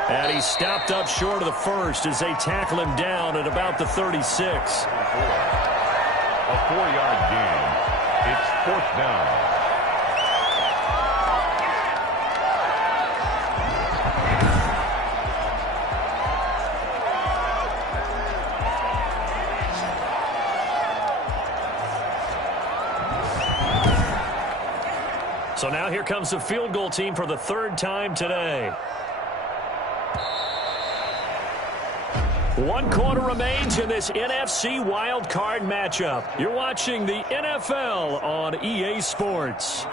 And he's stopped up short of the first as they tackle him down at about the 36. A 4-yard gain. It's 4th down. So now here comes the field goal team for the 3rd time today. 1 quarter remains in this NFC wild card matchup. You're watching the NFL on EA Sports.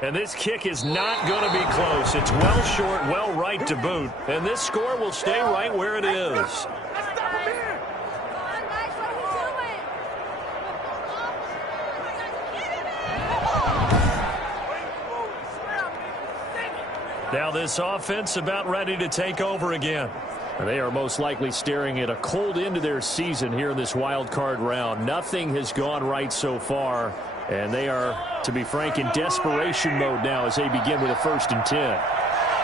And this kick is not going to be close. It's well short, well right to boot. And this score will stay right where it is. Now this offense about ready to take over again. They are most likely staring at a cold end to their season here in this wild card round. Nothing has gone right so far. And they are, to be frank, in desperation mode now as they begin with a 1st and 10.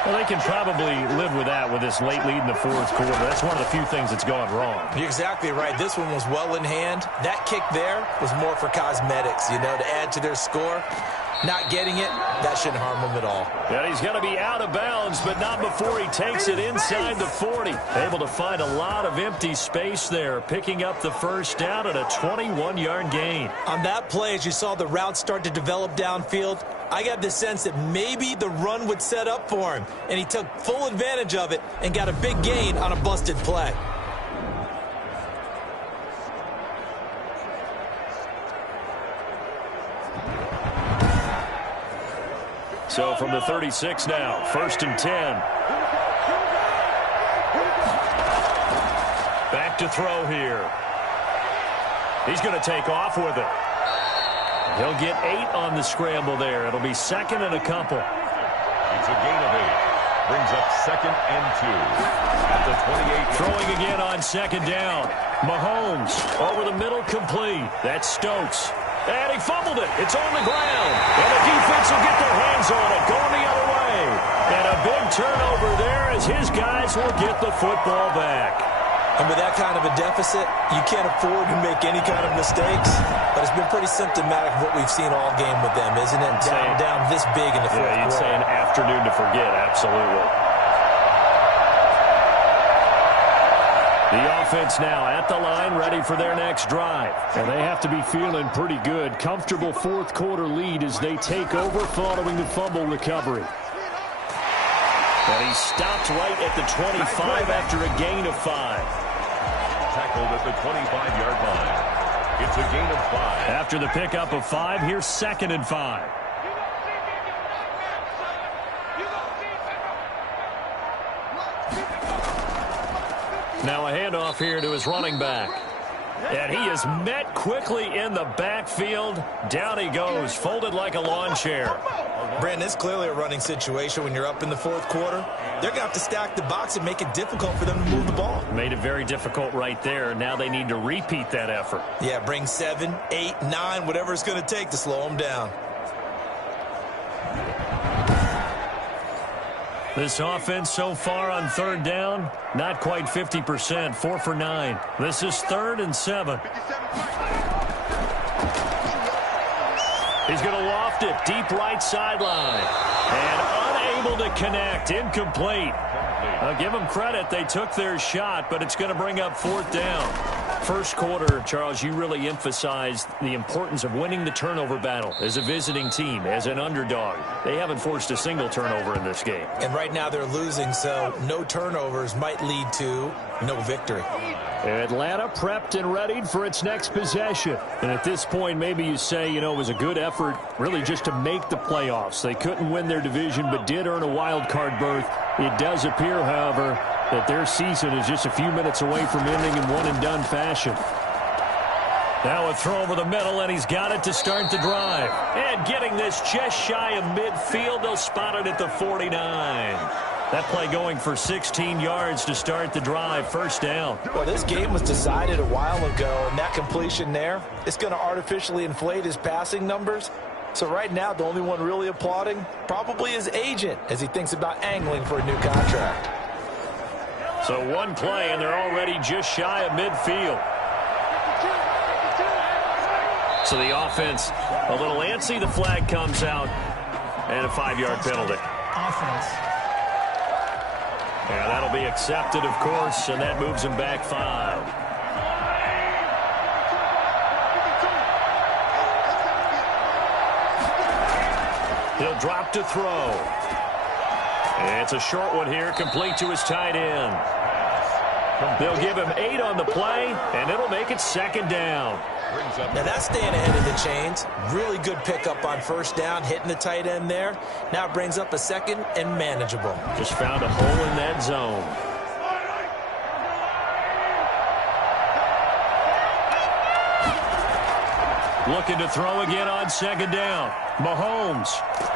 Well, they can probably live with that with this late lead in the 4th quarter. That's one of the few things that's gone wrong. You're exactly right. This one was well in hand. That kick there was more for cosmetics, to add to their score. Not getting it, that shouldn't harm him at all. And he's going to be out of bounds, but not before he takes it inside the 40. Able to find a lot of empty space there, picking up the first down at a 21-yard gain. On that play, as you saw the route start to develop downfield, I got the sense that maybe the run would set up for him, and he took full advantage of it and got a big gain on a busted play. So from the 36 now, 1st and 10. Back to throw here. He's going to take off with it. He'll get 8 on the scramble there. It'll be 2nd and a couple. It's a gain of 8. Brings up 2nd and 2. At the 28. Throwing again on 2nd down. Mahomes over the middle, complete. That's Stokes. And he fumbled it. It's on the ground. And the defense will get their hands on it, going the other way. And a big turnover there as his guys will get the football back. And with that kind of a deficit, you can't afford to make any kind of mistakes. But it's been pretty symptomatic of what we've seen all game with them, isn't it? Down this big in the 4th quarter. Yeah, you'd say an afternoon to forget, absolutely. The offense now at the line, ready for their next drive. And they have to be feeling pretty good. Comfortable 4th quarter lead as they take over following the fumble recovery. And he stopped right at the 25 after a gain of 5. Tackled at the 25-yard line. It's a gain of 5. After the pickup of 5, here's 2nd and 5. Now a handoff here to his running back. And he is met quickly in the backfield. Down he goes, folded like a lawn chair. Brandon, it's clearly a running situation when you're up in the 4th quarter. They're going to have to stack the box and make it difficult for them to move the ball. Made it very difficult right there. Now they need to repeat that effort. Yeah, bring 7, 8, 9, whatever it's going to take to slow them down. This offense so far on third down, not quite 50%, 4 for 9. This is 3rd and 7. He's going to loft it deep right sideline. And unable to connect, incomplete. I'll give them credit. They took their shot, but it's going to bring up 4th down. First quarter, Charles, you really emphasized the importance of winning the turnover battle as a visiting team, as an underdog. They haven't forced a single turnover in this game. And right now they're losing, so no turnovers might lead to no victory. Atlanta prepped and readied for its next possession. And at this point, maybe you say, it was a good effort really just to make the playoffs. They couldn't win their division, but did earn a wild card berth. It does appear, however, that their season is just a few minutes away from ending in one-and-done fashion. Now a throw over the middle, and he's got it to start the drive. And getting this just shy of midfield, they'll spot it at the 49. That play going for 16 yards to start the drive, 1st down. Well, this game was decided a while ago, and that completion there, it's going to artificially inflate his passing numbers. So right now, the only one really applauding probably his agent as he thinks about angling for a new contract. So one play, and they're already just shy of midfield. So the offense a little antsy. The flag comes out, and a 5-yard penalty. Offense. Yeah, that'll be accepted, of course, and that moves him back 5. He'll drop to throw. It's a short one here, complete to his tight end. They'll give him 8 on the play, and it'll make it 2nd down. Now that's staying ahead of the chains. Really good pickup on 1st down, hitting the tight end there. Now it brings up a 2nd and manageable. Just found a hole in that zone. Looking to throw again on 2nd down. Mahomes.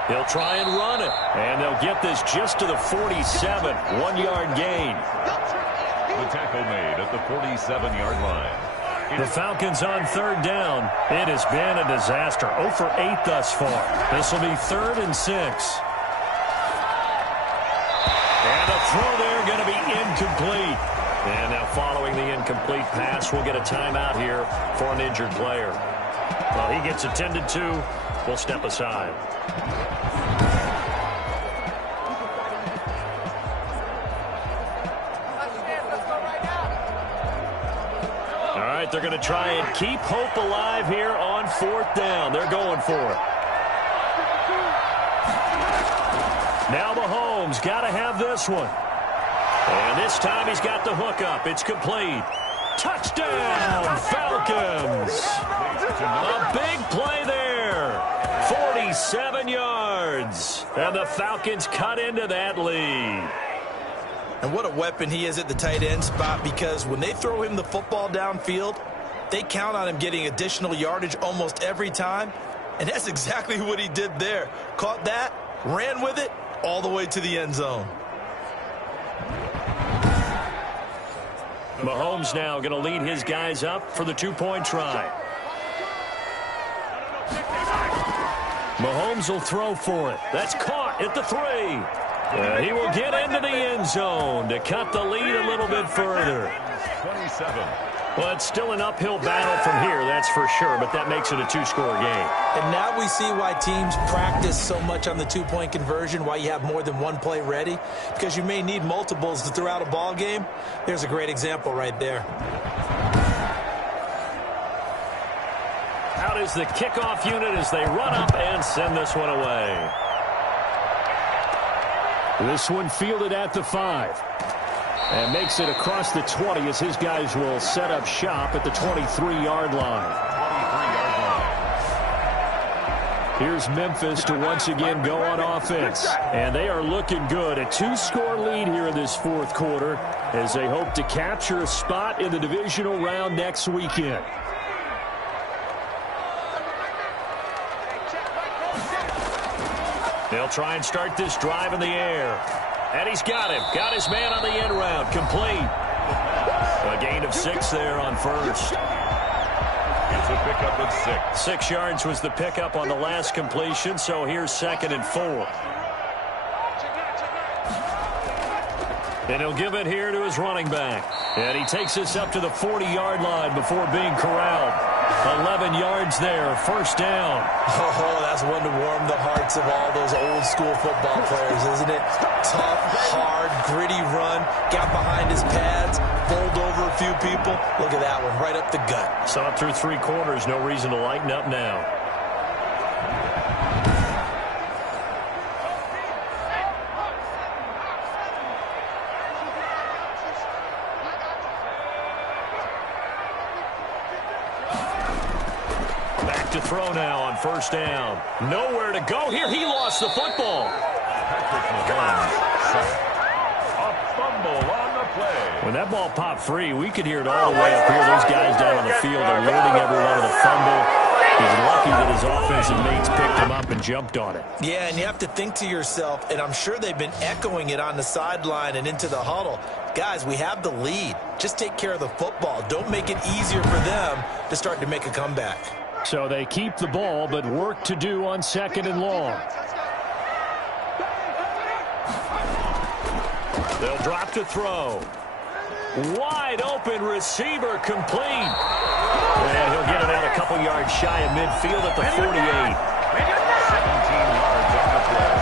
He'll try and run it. And they'll get this just to the 47. 1-yard gain. The tackle made at the 47-yard line. The Falcons on 3rd down. It has been a disaster. 0 for 8 thus far. This will be 3rd and 6. And a throw there going to be incomplete. And now following the incomplete pass, we'll get a timeout here for an injured player. Well, he gets attended to. We'll step aside. All right, they're going to try and keep hope alive here on 4th down. They're going for it. Now Mahomes got to have this one. And this time he's got the hook up. It's complete. Touchdown, Falcons. A big play there. 47 yards. And the Falcons cut into that lead. And what a weapon he is at the tight end spot, because when they throw him the football downfield, they count on him getting additional yardage almost every time. And that's exactly what he did there. Caught that, ran with it, all the way to the end zone. Mahomes now going to lead his guys up for the 2-point try. Mahomes will throw for it. That's caught at the 3. He will get into the end zone to cut the lead a little bit further. 27. Well, it's still an uphill battle from here, that's for sure, but that makes it a 2-score game. And now we see why teams practice so much on the 2-point conversion, why you have more than one play ready, because you may need multiples to throw out a ball game. There's a great example right there. Out is the kickoff unit as they run up and send this one away. This one fielded at the 5. And makes it across the 20 as his guys will set up shop at the 23-yard line. 23-yard line. Here's Memphis to once again go on offense. And they are looking good. A 2-score lead here in this 4th quarter as they hope to capture a spot in the divisional round next weekend. They'll try and start this drive in the air. And he's got him. Got his man on the end round. Complete. A gain of 6 there on 1st. It's a pickup of 6. 6 yards was the pickup on the last completion, so here's 2nd and 4. And he'll give it here to his running back. And he takes this up to the 40-yard line before being corralled. 11 yards there, first down. Oh, that's one to warm the hearts of all those old-school football players, isn't it? Tough, hard, gritty run. Got behind his pads, bowled over a few people. Look at that one, right up the gut. Saw it through 3 quarters. No reason to lighten up now. To throw now on first down. Nowhere to go here. He lost the football. A fumble on the play. When that ball popped free, we could hear it all the way up here. Those guys down on the field alerting everyone of the fumble. He's lucky that his offensive mates picked him up and jumped on it. Yeah, and you have to think to yourself, and I'm sure they've been echoing it on the sideline and into the huddle. Guys, we have the lead. Just take care of the football. Don't make it easier for them to start to make a comeback. So they keep the ball, but work to do on 2nd and long. They'll drop to throw. Wide open receiver complete. And he'll get it out a couple yards shy of midfield at the 48. 17 yards on the play.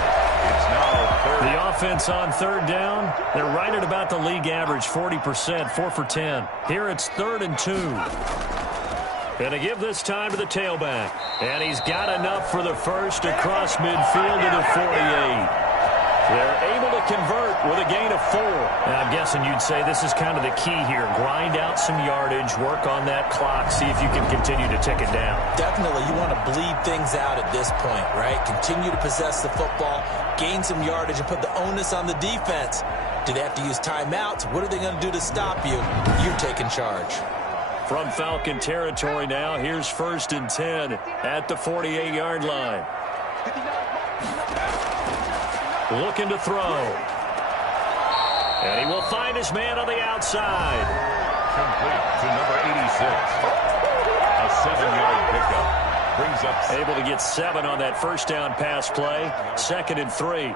It's now third. The offense on third down, they're right at about the league average, 40%, 4 for 10. Here it's 3rd and 2. Going to give this time to the tailback. And he's got enough for the first across midfield to the 48. They're able to convert with a gain of 4. And I'm guessing you'd say this is kind of the key here. Grind out some yardage, work on that clock, see if you can continue to tick it down. Definitely, you want to bleed things out at this point, right? Continue to possess the football, gain some yardage, and put the onus on the defense. Do they have to use timeouts? What are they going to do to stop you? You're taking charge. From Falcon territory now, here's 1st and 10 at the 48-yard line. Looking to throw. And he will find his man on the outside. Complete to number 86. A 7-yard pickup. Brings up... Able to get 7 on that first down pass play. 2nd and 3.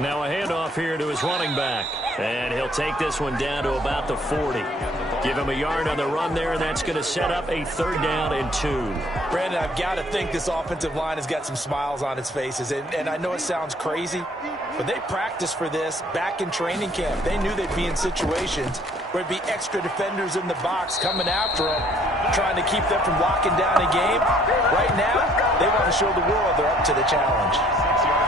Now a handoff here to his running back. And he'll take this one down to about the 40. Give him a yard on the run there, and that's going to set up a 3rd down and 2. Brandon, I've got to think this offensive line has got some smiles on its faces. And I know it sounds crazy, but they practiced for this back in training camp. They knew they'd be in situations where it'd be extra defenders in the box coming after them, trying to keep them from locking down a game. Right now, they want to show the world they're up to the challenge.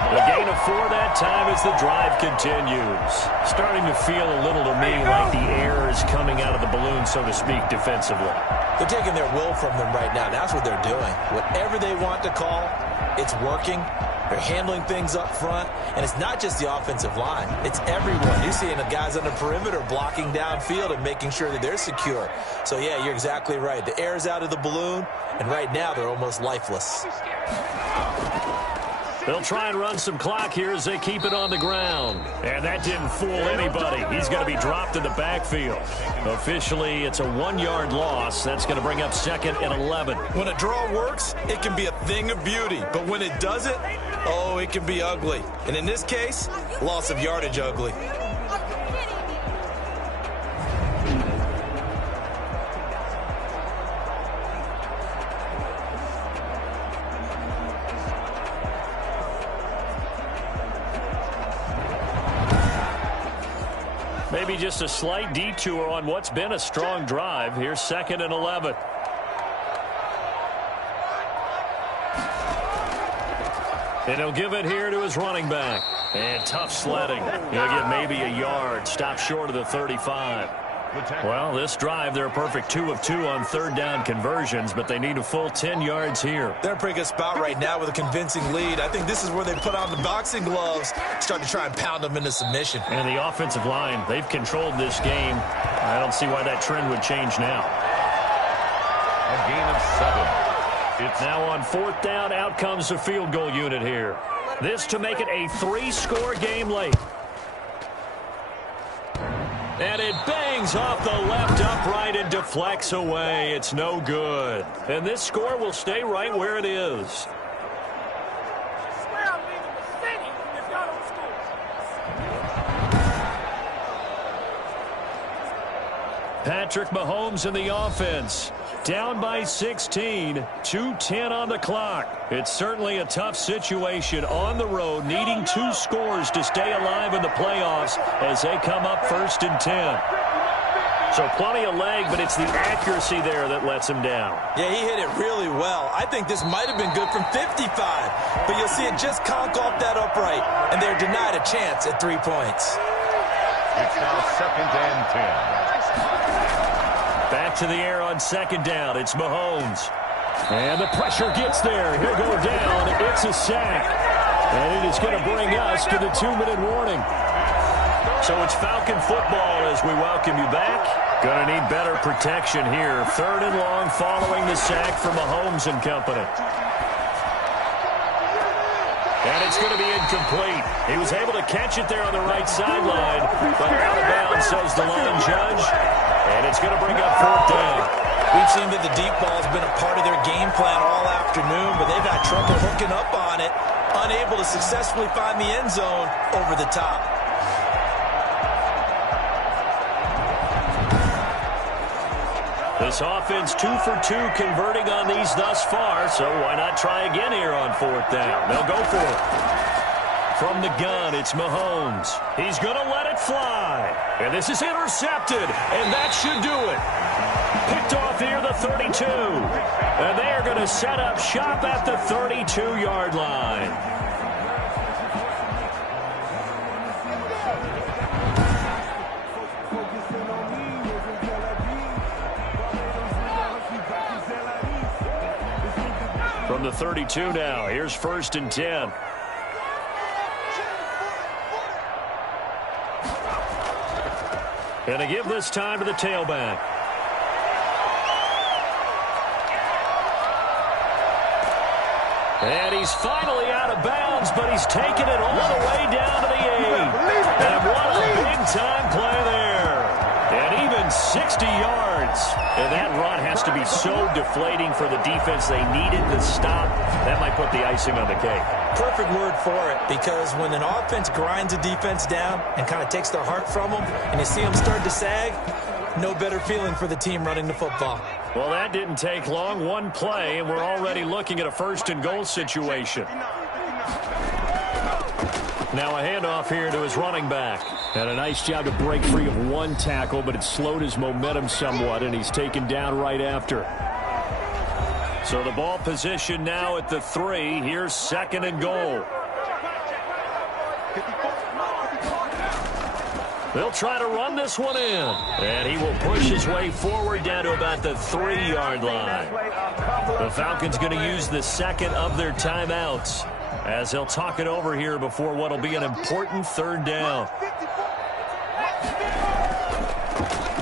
The gain of 4 that time as the drive continues. Starting to feel a little to me like the air is coming out of the balloon, so to speak, defensively. They're taking their will from them right now. That's what they're doing. Whatever they want to call, it's working. They're handling things up front. And it's not just the offensive line. It's everyone. You're seeing the guys on the perimeter blocking downfield and making sure that they're secure. So, yeah, you're exactly right. The air's out of the balloon, and right now they're almost lifeless. They'll try and run some clock here as they keep it on the ground. And that didn't fool anybody. He's going to be dropped in the backfield. Officially, it's a 1-yard loss. That's going to bring up 2nd and 11. When a draw works, it can be a thing of beauty. But when it doesn't, oh, it can be ugly. And in this case, loss of yardage ugly. Maybe just a slight detour on what's been a strong drive. Here's 2nd and 11. And he'll give it here to his running back. And tough sledding. He'll get maybe a yard. Stop short of the 35. Well, this drive, they're a perfect 2 of 2 on 3rd down conversions, but they need a full 10 yards here. They're in a pretty good spot right now with a convincing lead. I think this is where they put on the boxing gloves, start to try and pound them into submission. And the offensive line, they've controlled this game. I don't see why that trend would change now. A gain of 7. It's now on 4th down. Out comes the field goal unit here. This to make it a 3-score game late. And it bangs off the left upright and deflects away. It's no good. And this score will stay right where it is. Patrick Mahomes in the offense. Down by 16, 2:10 on the clock. It's certainly a tough situation on the road, needing 2 scores to stay alive in the playoffs as they come up 1st and 10. So plenty of leg, but it's the accuracy there that lets him down. Yeah, he hit it really well. I think this might have been good from 55, but you'll see it just conk off that upright, and they're denied a chance at 3 points. It's now 2nd and 10. Back to the air on 2nd down. It's Mahomes. And the pressure gets there. He'll go down. It's a sack. And it is going to bring us to the 2-minute warning. So it's Falcon football as we welcome you back. Going to need better protection here. 3rd and long following the sack from Mahomes and company. And it's going to be incomplete. He was able to catch it there on the right sideline, but out of bounds, says the line judge. And it's going to bring up 4th down. We've seen that the deep ball has been a part of their game plan all afternoon, but they've had trouble hooking up on it, unable to successfully find the end zone over the top. This offense 2 for 2 converting on these thus far, so why not try again here on 4th down? They'll go for it. From the gun, it's Mahomes. He's going to let it fly. And this is intercepted, and that should do it. Picked off here, the 32. And they are going to set up shop at the 32-yard line. From the 32 now, here's 1st and 10. And to give this time to the tailback. And he's finally out of bounds, but he's taken it all the way down to the 8. And what a big-time play there. And even 60 yards. And that run has to be so deflating for the defense. They needed the stop. That might put the icing on the cake. Perfect word for it, because when an offense grinds a defense down and kind of takes their heart from them, and you see them start to sag, no better feeling for the team running the football. Well, that didn't take long. One play, and we're already looking at a 1st and goal situation. Now a handoff here to his running back. And a nice job to break free of one tackle, but it slowed his momentum somewhat, and he's taken down right after. So the ball position now at the 3. Here's 2nd and goal. They'll try to run this one in. And he will push his way forward down to about the 3-yard line. The Falcons going to use the 2nd of their timeouts as they'll talk it over here before what will be an important 3rd down.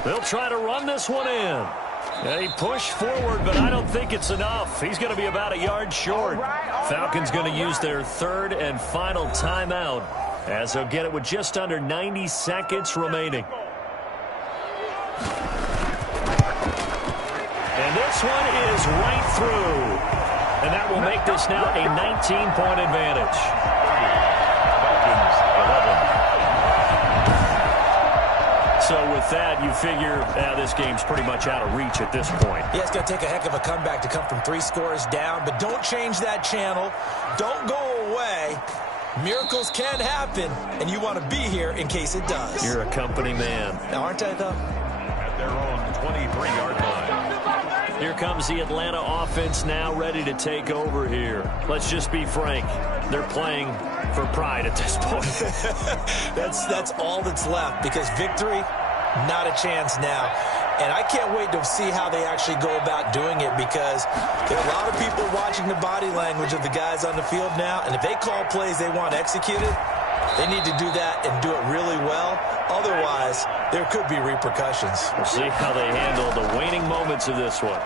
They'll try to run this one in. And he pushed forward, but I don't think it's enough. He's going to be about a yard short. Falcons going to use their 3rd and final timeout as they'll get it with just under 90 seconds remaining. And this one is right through. And that will make this now a 19-point advantage. Falcons 11. So with that, you figure this game's pretty much out of reach at this point. Yeah, it's going to take a heck of a comeback to come from 3 scores down, but don't change that channel. Don't go away. Miracles can happen, and you want to be here in case it does. You're a company man. Now, aren't I, though? At their own 23-yard line. Here comes the Atlanta offense now ready to take over here. Let's just be frank. They're playing for pride at this point. That's all that's left, because victory, not a chance now. And I can't wait to see how they actually go about doing it, because there are a lot of people watching the body language of the guys on the field now, and if they call plays they want executed, they need to do that and do it really well. Otherwise, there could be repercussions. We'll see how they handle the waning moments of this one.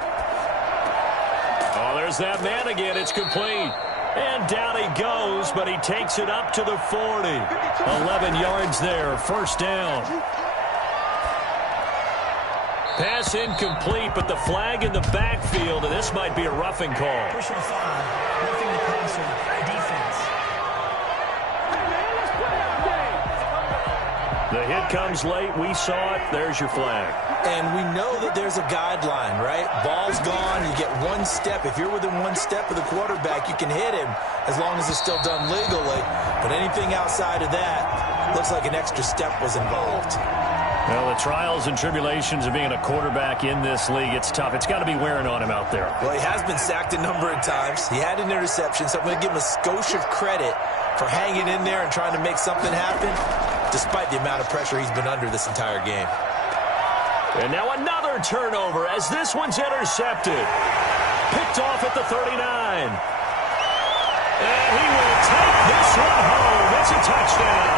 Oh, there's that man again. It's complete. And down he goes, but he takes it up to the 40. 11 yards there, 1st down. Pass incomplete, but the flag in the backfield, and this might be a roughing call. Personal foul, roughing the passer, defense. The hit comes late. We saw it. There's your flag. And we know that there's a guideline, right? Ball's gone. You get one step. If you're within one step of the quarterback, you can hit him as long as it's still done legally. But anything outside of that, looks like an extra step was involved. Well, the trials and tribulations of being a quarterback in this league, it's tough. It's got to be wearing on him out there. Well, he has been sacked a number of times. He had an interception, so I'm going to give him a skosh of credit for hanging in there and trying to make something happen, despite the amount of pressure he's been under this entire game. And now another turnover as this one's intercepted. Picked off at the 39. And he will take this one home. It's a touchdown.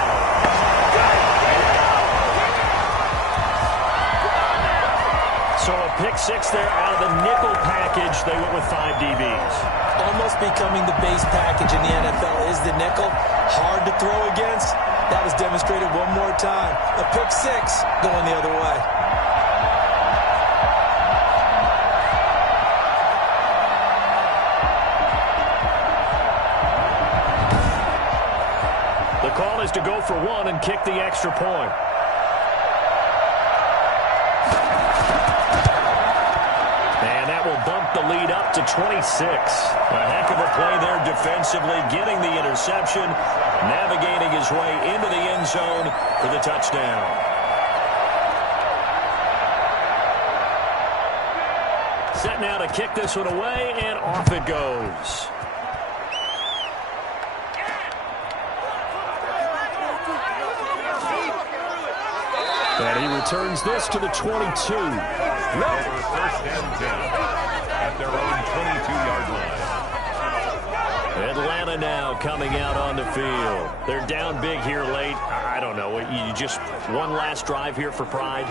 So a pick six there out of the nickel package. They went with 5 DBs. Almost becoming the base package in the NFL is the nickel. Hard to throw against. That was demonstrated one more time. A pick six going the other way. The call is to go for one and kick the extra point. Bump the lead up to 26. A heck of a play there defensively, getting the interception, navigating his way into the end zone for the touchdown. Set now to kick this one away, and off it goes. And he returns this to the 22. First and 10 at their own 22-yard line. Atlanta now coming out on the field. They're down big here late. I don't know. You just one last drive here for pride?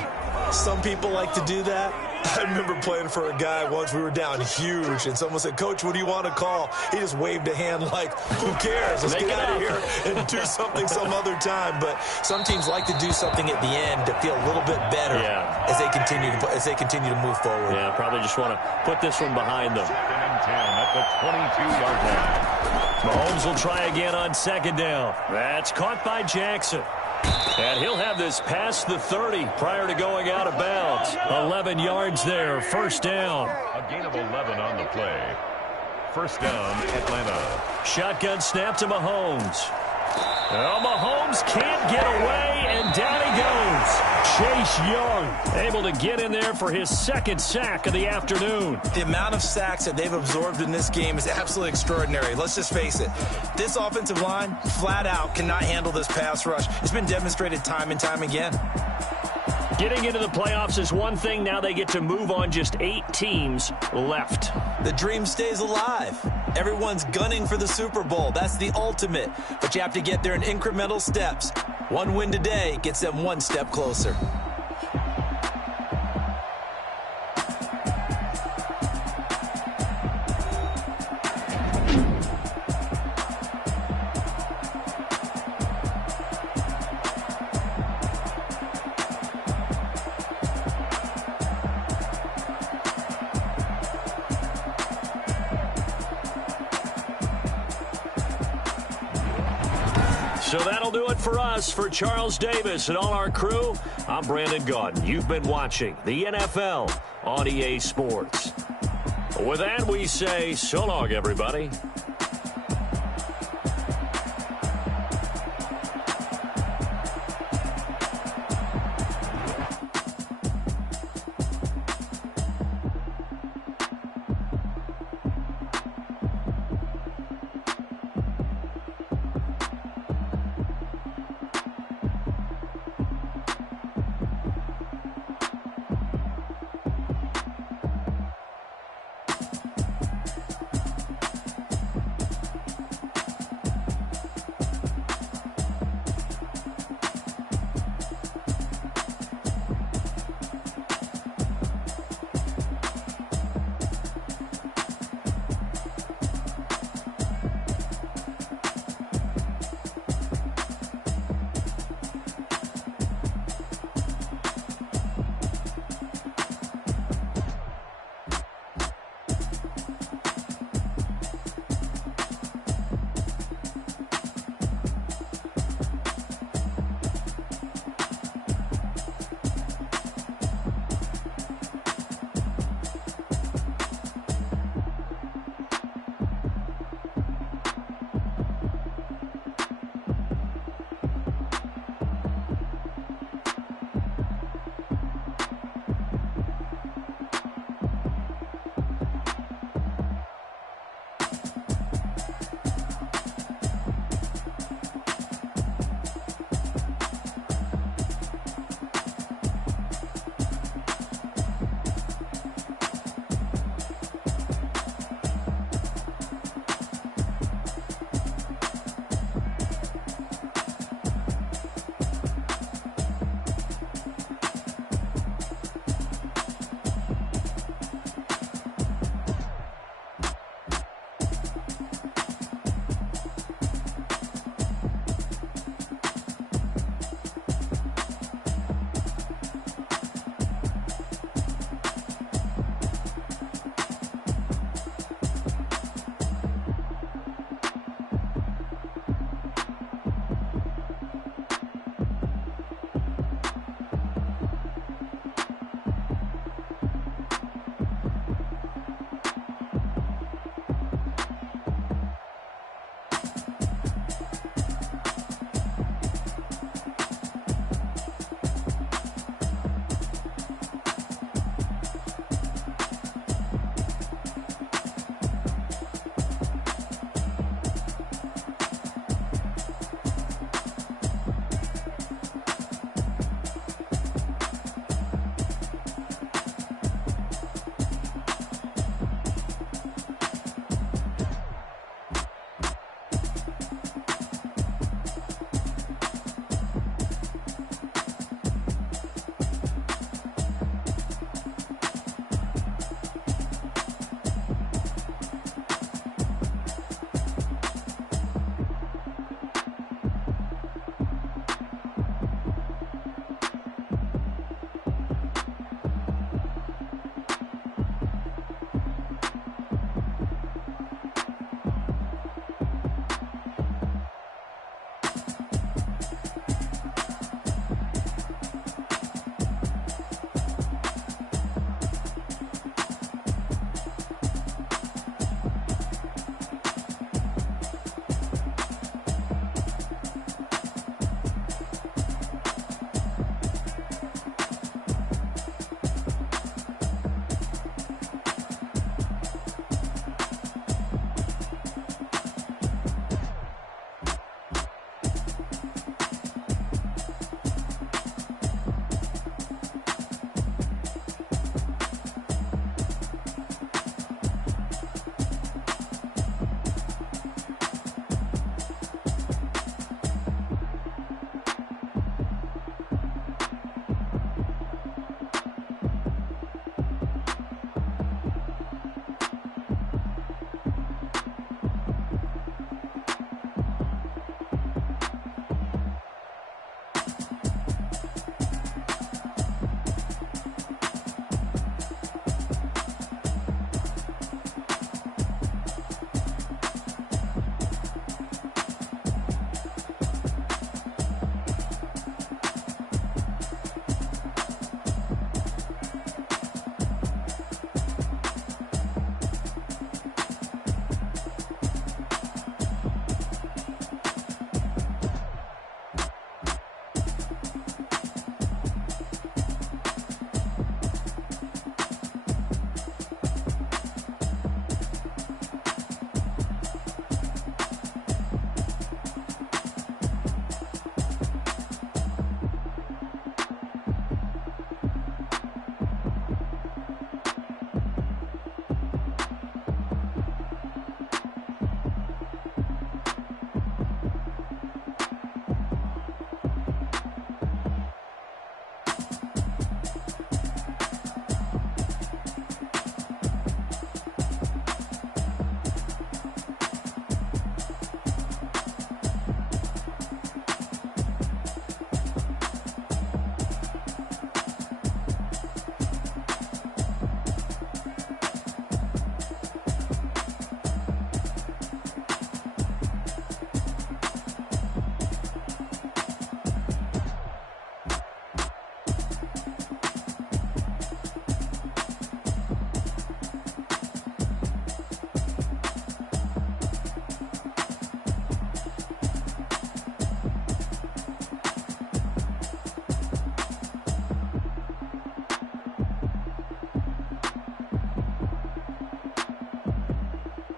Some people like to do that. I remember playing for a guy once. We were down huge, and someone said, "Coach, what do you want to call?" He just waved a hand like, "Who cares? Let's get out of here and do something some other time." But some teams like to do something at the end to feel a little bit better as they continue to move forward. Yeah, probably just want to put this one behind them. 2nd and 10 at the 22-yard line. Mahomes will try again on second down. That's caught by Jackson. And he'll have this past the 30 prior to going out of bounds. 11 yards there, first down. A gain of 11 on the play. First down, Atlanta. Shotgun snap to Mahomes. Well, Mahomes can't get away, and down he goes. Chase Young able to get in there for his second sack of the afternoon. The amount of sacks that they've absorbed in this game is absolutely extraordinary. Let's just face it. This offensive line, flat out, cannot handle this pass rush. It's been demonstrated time and time again. Getting into the playoffs is one thing. Now they get to move on. Just 8 teams left. The dream stays alive. Everyone's gunning for the Super Bowl. That's the ultimate. But you have to get there in incremental steps. One win today gets them one step closer. So that'll do it for us. For Charles Davis and all our crew, I'm Brandon Gaudin. You've been watching the NFL on EA Sports. With that, we say so long, everybody.